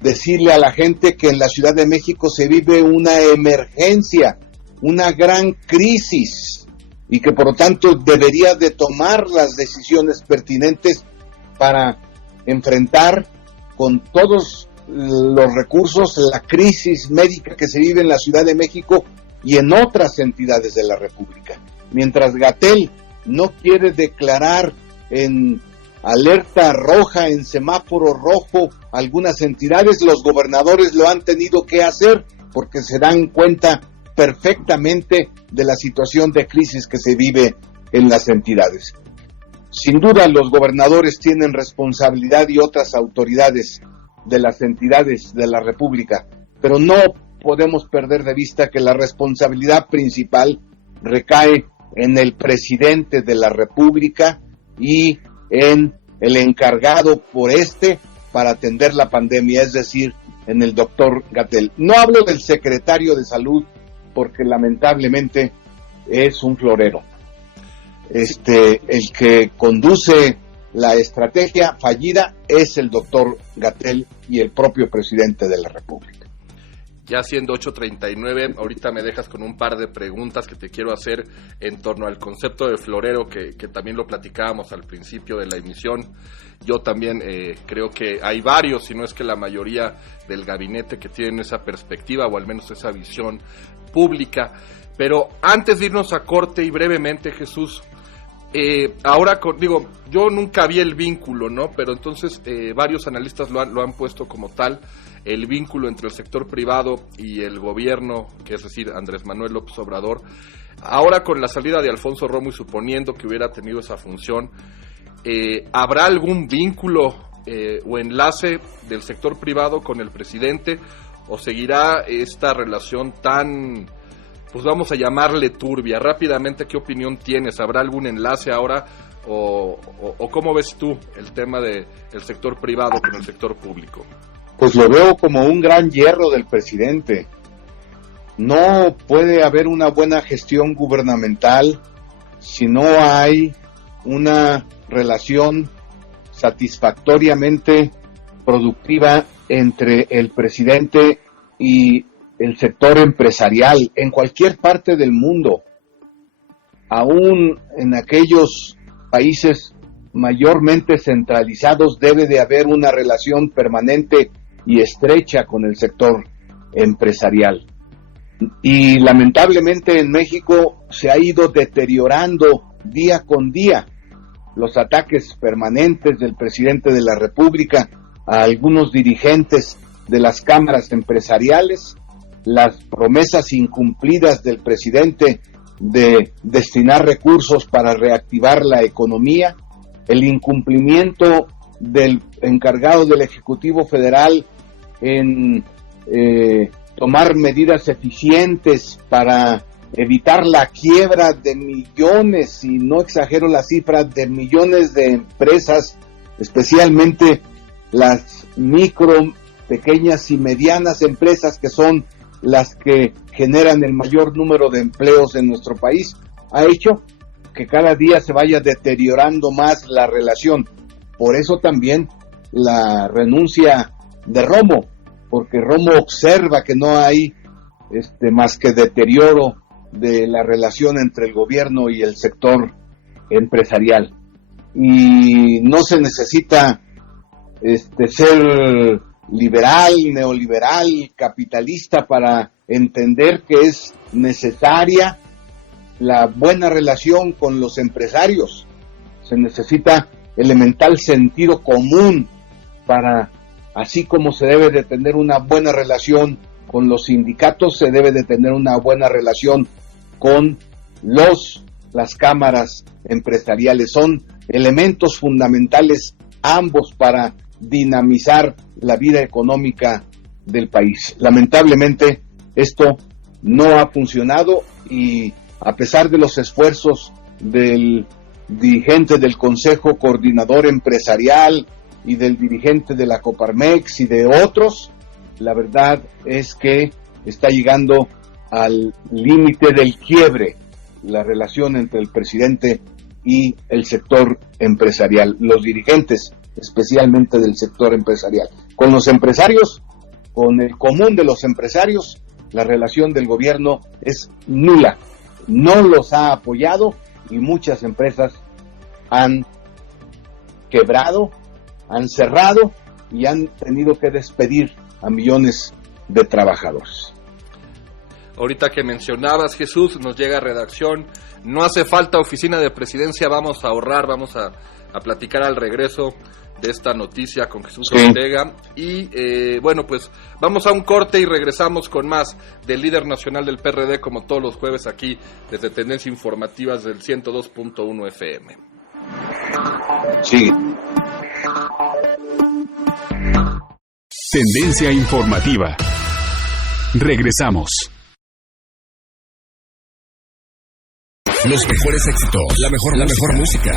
decirle a la gente que en la Ciudad de México se vive una emergencia, una gran crisis, y que por lo tanto debería de tomar las decisiones pertinentes para enfrentar con todos los recursos la crisis médica que se vive en la Ciudad de México y en otras entidades de la República. Mientras Gatell no quiere declarar en alerta roja, en semáforo rojo algunas entidades, los gobernadores lo han tenido que hacer porque se dan cuenta perfectamente de la situación de crisis que se vive en las entidades. Sin duda los gobernadores tienen responsabilidad y otras autoridades de las entidades de la República, pero no podemos perder de vista que la responsabilidad principal recae en el presidente de la República y en el encargado por para atender la pandemia, es decir, en el doctor Gatell. No hablo del secretario de Salud porque lamentablemente es un florero. el que conduce la estrategia fallida es el doctor Gatell y el propio presidente de la República. Ya siendo 8:39, ahorita me dejas con un par de preguntas que te quiero hacer en torno al concepto de florero, que también lo platicábamos al principio de la emisión. Yo también creo que hay varios, si no es que la mayoría del gabinete, que tienen esa perspectiva o al menos esa visión pública. Pero antes de irnos a corte y brevemente, Jesús, ahora, yo nunca vi el vínculo, ¿no? Pero entonces varios analistas lo han puesto como tal, el vínculo entre el sector privado y el gobierno, que es decir, Andrés Manuel López Obrador. Ahora, con la salida de Alfonso Romo y suponiendo que hubiera tenido esa función, ¿habrá algún vínculo o enlace del sector privado con el presidente, o seguirá esta relación tan, pues vamos a llamarle turbia? Rápidamente, ¿qué opinión tienes? ¿Habrá algún enlace ahora o cómo ves tú el tema del sector privado con el sector público? Pues lo veo como un gran hierro del presidente. No puede haber una buena gestión gubernamental si no hay una relación satisfactoriamente productiva entre el presidente y el sector empresarial en cualquier parte del mundo. Aún en aquellos países mayormente centralizados debe de haber una relación permanente y estrecha con el sector empresarial. Y lamentablemente en México se ha ido deteriorando día con día los ataques permanentes del presidente de la República a algunos dirigentes de las cámaras empresariales, las promesas incumplidas del presidente de destinar recursos para reactivar la economía, el incumplimiento del encargado del Ejecutivo Federal en tomar medidas eficientes para evitar la quiebra de millones, y no exagero la cifra, de millones de empresas, especialmente las micro, pequeñas y medianas empresas, que son las que generan el mayor número de empleos en nuestro país, ha hecho que cada día se vaya deteriorando más la relación. Por eso también la renuncia de Romo, porque Romo observa que no hay más que deterioro de la relación entre el gobierno y el sector empresarial. Y no se necesita ser liberal, neoliberal, capitalista para entender que es necesaria la buena relación con los empresarios. Se necesita elemental sentido común para, así como se debe de tener una buena relación con los sindicatos, se debe de tener una buena relación con las cámaras empresariales. Son elementos fundamentales ambos para dinamizar la vida económica del país. Lamentablemente esto no ha funcionado, y a pesar de los esfuerzos del dirigente del Consejo Coordinador Empresarial y del dirigente de la Coparmex y de otros, la verdad es que está llegando al límite del quiebre la relación entre el presidente y el sector empresarial, los dirigentes especialmente del sector empresarial. Con los empresarios, con el común de los empresarios, la relación del gobierno es nula. No los ha apoyado y muchas empresas han quebrado, han cerrado y han tenido que despedir a millones de trabajadores. Ahorita que mencionabas, Jesús, nos llega a redacción: no hace falta oficina de presidencia, vamos a ahorrar, vamos a platicar al regreso de esta noticia con Jesús Ortega. Y bueno, pues vamos a un corte y regresamos con más del líder nacional del PRD, como todos los jueves aquí desde Tendencia Informativas del 102.1 FM. Sí. Tendencia Informativa. Regresamos. Los mejores éxitos, la mejor música,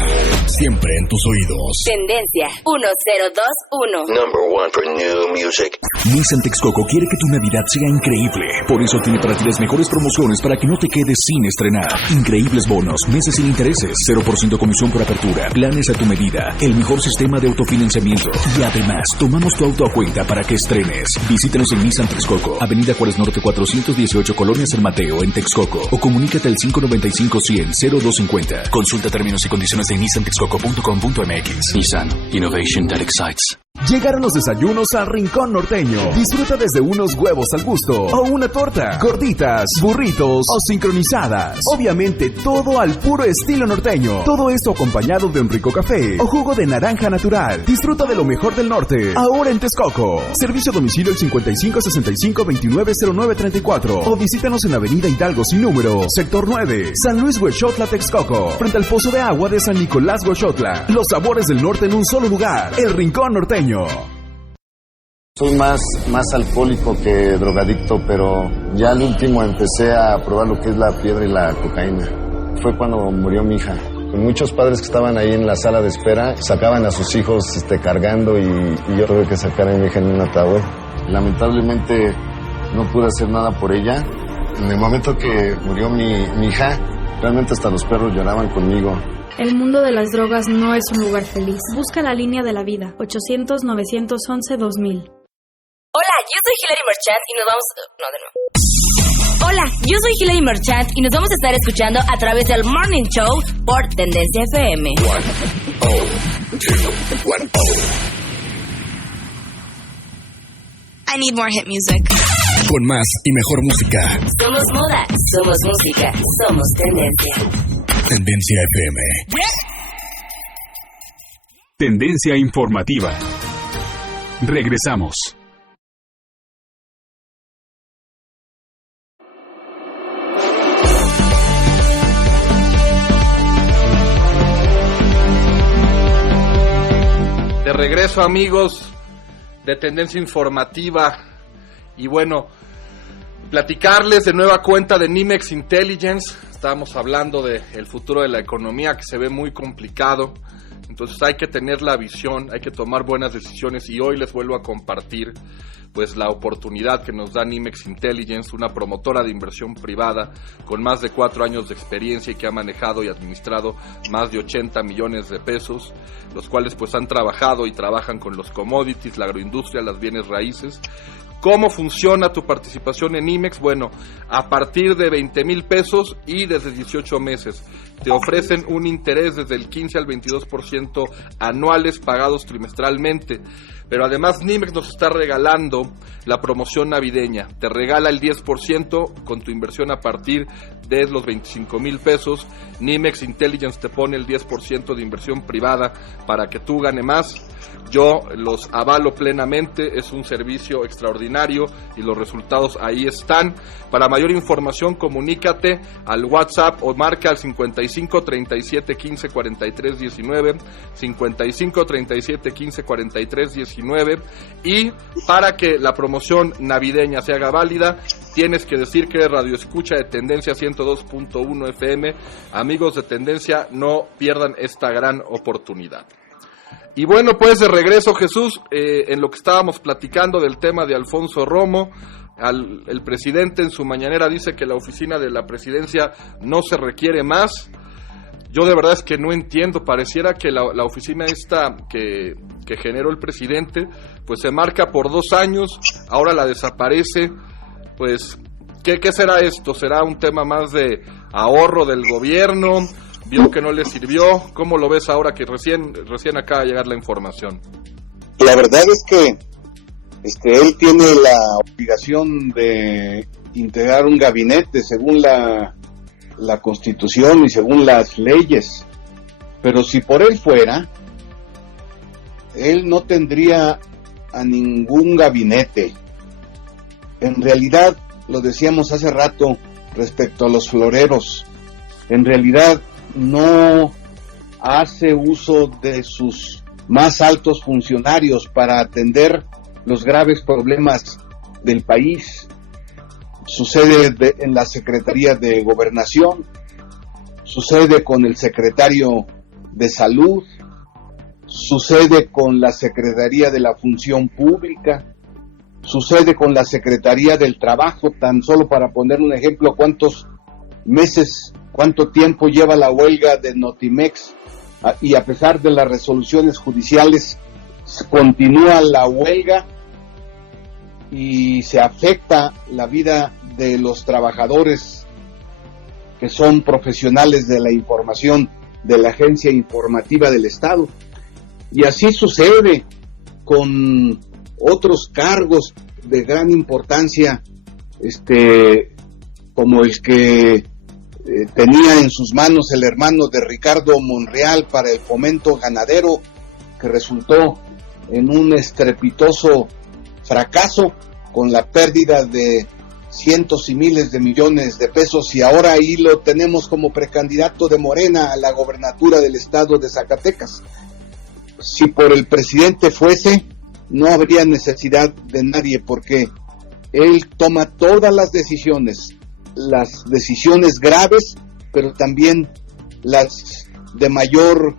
siempre en tus oídos. Tendencia 1021. Number one for new music. Nissan Texcoco quiere que tu Navidad sea increíble. Por eso tiene para ti las mejores promociones para que no te quedes sin estrenar. Increíbles bonos, meses sin intereses, 0% comisión por apertura, planes a tu medida, el mejor sistema de autofinanciamiento. Y además, tomamos tu auto a cuenta para que estrenes. Visítanos en Nissan Texcoco, Avenida Juárez Norte 418, Colonia San Mateo, en Texcoco. O comunícate al 595-100-0250. Consulta términos y condiciones en nissantexcoco.com.mx. Nissan, innovation that excites. Llegaron los desayunos al Rincón Norteño. Disfruta desde unos huevos al gusto o una torta, gorditas, burritos o sincronizadas. Obviamente todo al puro estilo norteño. Todo esto acompañado de un rico café o jugo de naranja natural. Disfruta de lo mejor del norte, ahora en Texcoco. Servicio a domicilio el 5565-290934 o visítanos en Avenida Hidalgo sin número, Sector 9, San Luis Huexotla, Texcoco, frente al Pozo de Agua de San Nicolás Huexotla. Los sabores del norte en un solo lugar, el Rincón Norteño. Soy más alcohólico que drogadicto, pero ya al último empecé a probar lo que es la piedra y la cocaína. Fue cuando murió mi hija. Muchos padres que estaban ahí en la sala de espera sacaban a sus hijos cargando y yo tuve que sacar a mi hija en un ataúd. Lamentablemente no pude hacer nada por ella. En el momento que murió mi hija, realmente hasta los perros lloraban conmigo. El mundo de las drogas no es un lugar feliz. Busca la línea de la vida. 800-911-2000. Hola, yo soy Hilary Merchant y nos vamos... No, de nuevo. Hola, yo soy Hilary Merchant y nos vamos a estar escuchando a través del Morning Show por Tendencia FM. 1-0-2-1-0. I need more hit music. Con más y mejor música. Somos moda, somos música, somos tendencia. Tendencia FM. Tendencia informativa. Regresamos. De regreso, amigos de Tendencia Informativa. Y bueno, platicarles de nueva cuenta de Nimex Intelligence. Estábamos hablando del futuro de la economía, que se ve muy complicado. Entonces hay que tener la visión, hay que tomar buenas decisiones. Y hoy les vuelvo a compartir pues la oportunidad que nos da Nimex Intelligence, una promotora de inversión privada con más de 4 años de experiencia y que ha manejado y administrado más de 80 millones de pesos, los cuales pues han trabajado y trabajan con los commodities, la agroindustria, las bienes raíces. ¿Cómo funciona tu participación en Nimex? Bueno, a partir de 20,000 pesos y desde 18 meses. Te ofrecen un interés desde el 15 al 22% anuales pagados trimestralmente. Pero además Nimex nos está regalando la promoción navideña. Te regala el 10% con tu inversión a partir de los 25,000 pesos. Nimex Intelligence te pone el 10% de inversión privada para que tú gane más. Yo los avalo plenamente, es un servicio extraordinario y los resultados ahí están. Para mayor información comunícate al WhatsApp o marca al 55 37 15 43 19, 55 37 15 43 19, y para que la promoción navideña se haga válida tienes que decir que eres radioescucha de Tendencia 102.1 FM. Amigos de Tendencia, no pierdan esta gran oportunidad. Y bueno, pues de regreso, Jesús, en lo que estábamos platicando del tema de Alfonso Romo, el presidente en su mañanera dice que la oficina de la presidencia no se requiere más. Yo de verdad es que no entiendo, pareciera que la oficina esta que generó el presidente, pues se marca por 2 años, ahora la desaparece. Pues, ¿qué será esto? ¿Será un tema más de ahorro del gobierno? ¿Vio que no le sirvió? ¿Cómo lo ves ahora que recién acaba de llegar la información? La verdad es que él tiene la obligación de integrar un gabinete según la Constitución y según las leyes. Pero si por él fuera, él no tendría a ningún gabinete. En realidad, lo decíamos hace rato respecto a los floreros, en realidad no hace uso de sus más altos funcionarios para atender los graves problemas del país. Sucede en la Secretaría de Gobernación, sucede con el Secretario de Salud, sucede con la Secretaría de la Función Pública, sucede con la Secretaría del Trabajo. Tan solo para poner un ejemplo, ¿cuántos meses, cuánto tiempo lleva la huelga de Notimex? Y a pesar de las resoluciones judiciales, continúa la huelga y se afecta la vida de los trabajadores que son profesionales de la información de la Agencia Informativa del Estado. Y así sucede con otros cargos de gran importancia, como el que tenía en sus manos el hermano de Ricardo Monreal para el fomento ganadero, que resultó en un estrepitoso fracaso con la pérdida de cientos y miles de millones de pesos, y ahora ahí lo tenemos como precandidato de Morena a la gobernatura del estado de Zacatecas. Si por el presidente fuese, no habría necesidad de nadie, porque él toma todas las decisiones graves, pero también las de mayor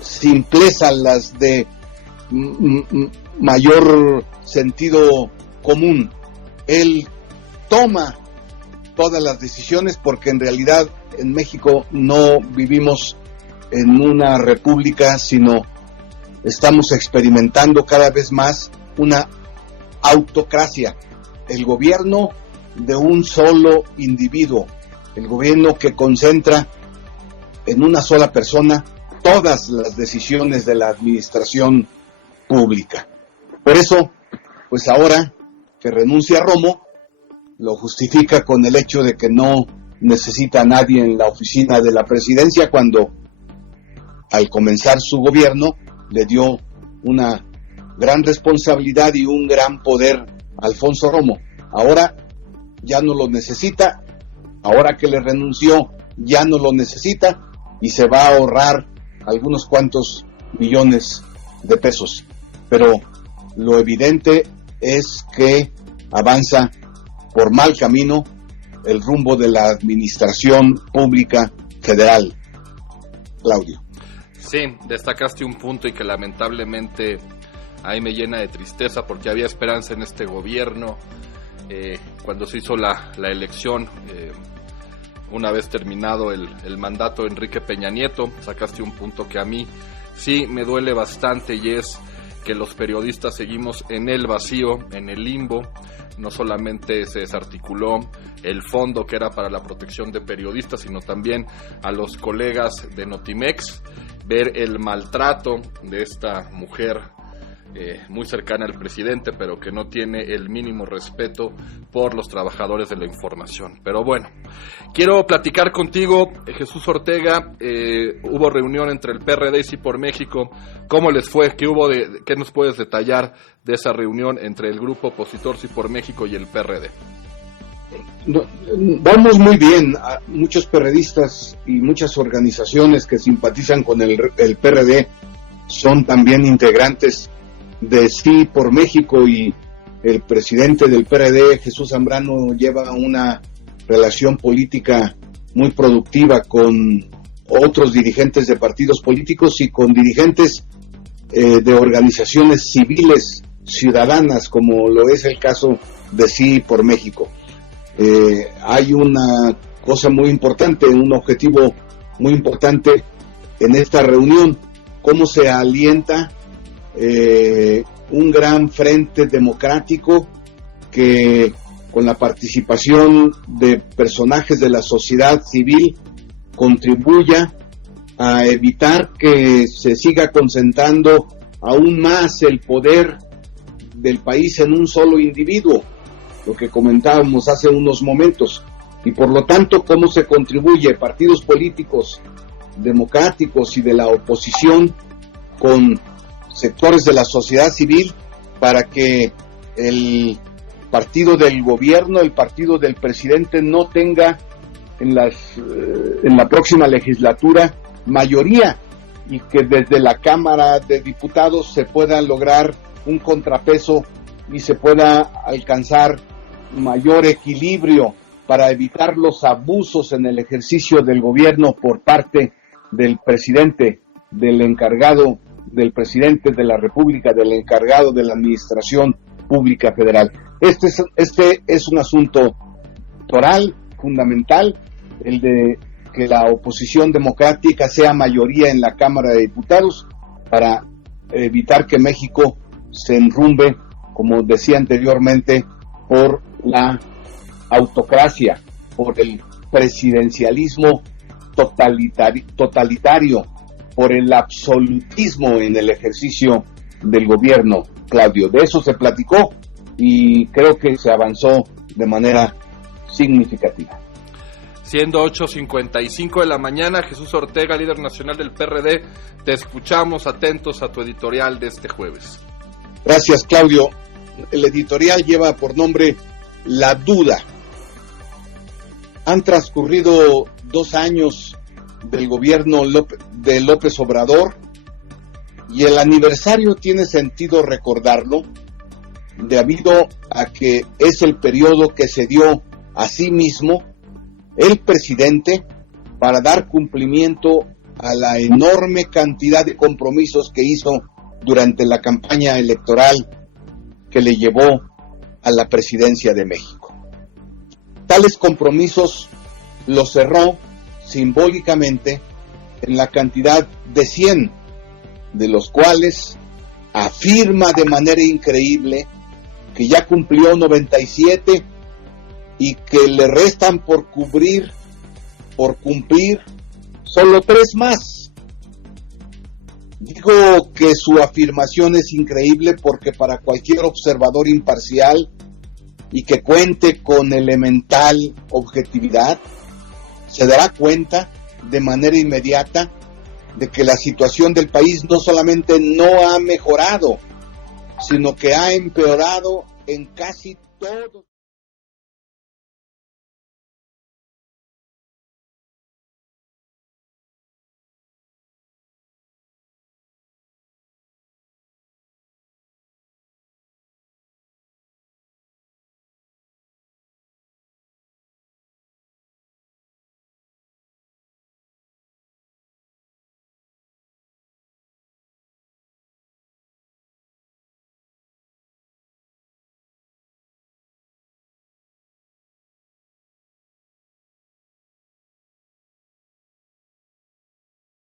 simpleza, las de mayor sentido común. Él toma todas las decisiones, porque en realidad en México no vivimos en una república, sino estamos experimentando cada vez más una autocracia, el gobierno de un solo individuo, el gobierno que concentra en una sola persona todas las decisiones de la administración pública. Por eso, pues ahora que renuncia Romo, lo justifica con el hecho de que no necesita a nadie en la oficina de la presidencia, cuando al comenzar su gobierno le dio una gran responsabilidad y un gran poder a Alfonso Romo. Ahora ya no lo necesita, ahora que le renunció ya no lo necesita, y se va a ahorrar algunos cuantos millones de pesos. Pero lo evidente es que avanza por mal camino el rumbo de la administración pública federal. Claudio. Sí, destacaste un punto y que lamentablemente ahí me llena de tristeza, porque había esperanza en este gobierno. Cuando se hizo la elección, una vez terminado el mandato de Enrique Peña Nieto, sacaste un punto que a mí sí me duele bastante, y es que los periodistas seguimos en el vacío, en el limbo. No solamente se desarticuló el fondo que era para la protección de periodistas, sino también a los colegas de Notimex. Ver el maltrato de esta mujer muy cercana al presidente, pero que no tiene el mínimo respeto por los trabajadores de la información. Pero bueno, quiero platicar contigo, Jesús Ortega. Hubo reunión entre el PRD y Sí por México. ¿Cómo les fue? ¿Qué nos puedes detallar de esa reunión entre el grupo opositor Sí por México y el PRD? Vamos muy bien. Muchos perredistas y muchas organizaciones que simpatizan con el PRD son también integrantes de Sí por México, y el presidente del PRD, Jesús Zambrano, lleva una relación política muy productiva con otros dirigentes de partidos políticos y con dirigentes de organizaciones civiles ciudadanas, como lo es el caso de Sí por México. Hay una cosa muy importante, un objetivo muy importante en esta reunión: cómo se alienta un gran frente democrático que, con la participación de personajes de la sociedad civil, contribuya a evitar que se siga concentrando aún más el poder del país en un solo individuo, lo que comentábamos hace unos momentos. Y por lo tanto, cómo se contribuye, partidos políticos democráticos y de la oposición, con sectores de la sociedad civil, para que el partido del gobierno, el partido del presidente, no tenga en la próxima legislatura mayoría, y que desde la Cámara de Diputados se pueda lograr un contrapeso y se pueda alcanzar mayor equilibrio para evitar los abusos en el ejercicio del gobierno por parte del presidente, del encargado, del presidente de la República, del encargado de la administración Pública Federal. Este es un asunto electoral fundamental, el de que la oposición democrática sea mayoría en la Cámara de Diputados para evitar que México se enrumbe, como decía anteriormente, por la autocracia, por el presidencialismo totalitario, por el absolutismo en el ejercicio del gobierno, Claudio. De eso se platicó y creo que se avanzó de manera significativa. Siendo 8:55 de la mañana, Jesús Ortega, líder nacional del PRD, te escuchamos atentos a tu editorial de este jueves. Gracias, Claudio. El editorial lleva por nombre La Duda. Han transcurrido 2 años del gobierno de López Obrador y el aniversario tiene sentido recordarlo debido a que es el periodo que se dio a sí mismo el presidente para dar cumplimiento a la enorme cantidad de compromisos que hizo durante la campaña electoral que le llevó a la presidencia de México. Tales compromisos los cerró simbólicamente en la cantidad de 100, de los cuales afirma de manera increíble que ya cumplió 97 y que le restan por cumplir solo 3 más. Digo que su afirmación es increíble porque para cualquier observador imparcial y que cuente con elemental objetividad, se dará cuenta de manera inmediata de que la situación del país no solamente no ha mejorado, sino que ha empeorado en casi todo.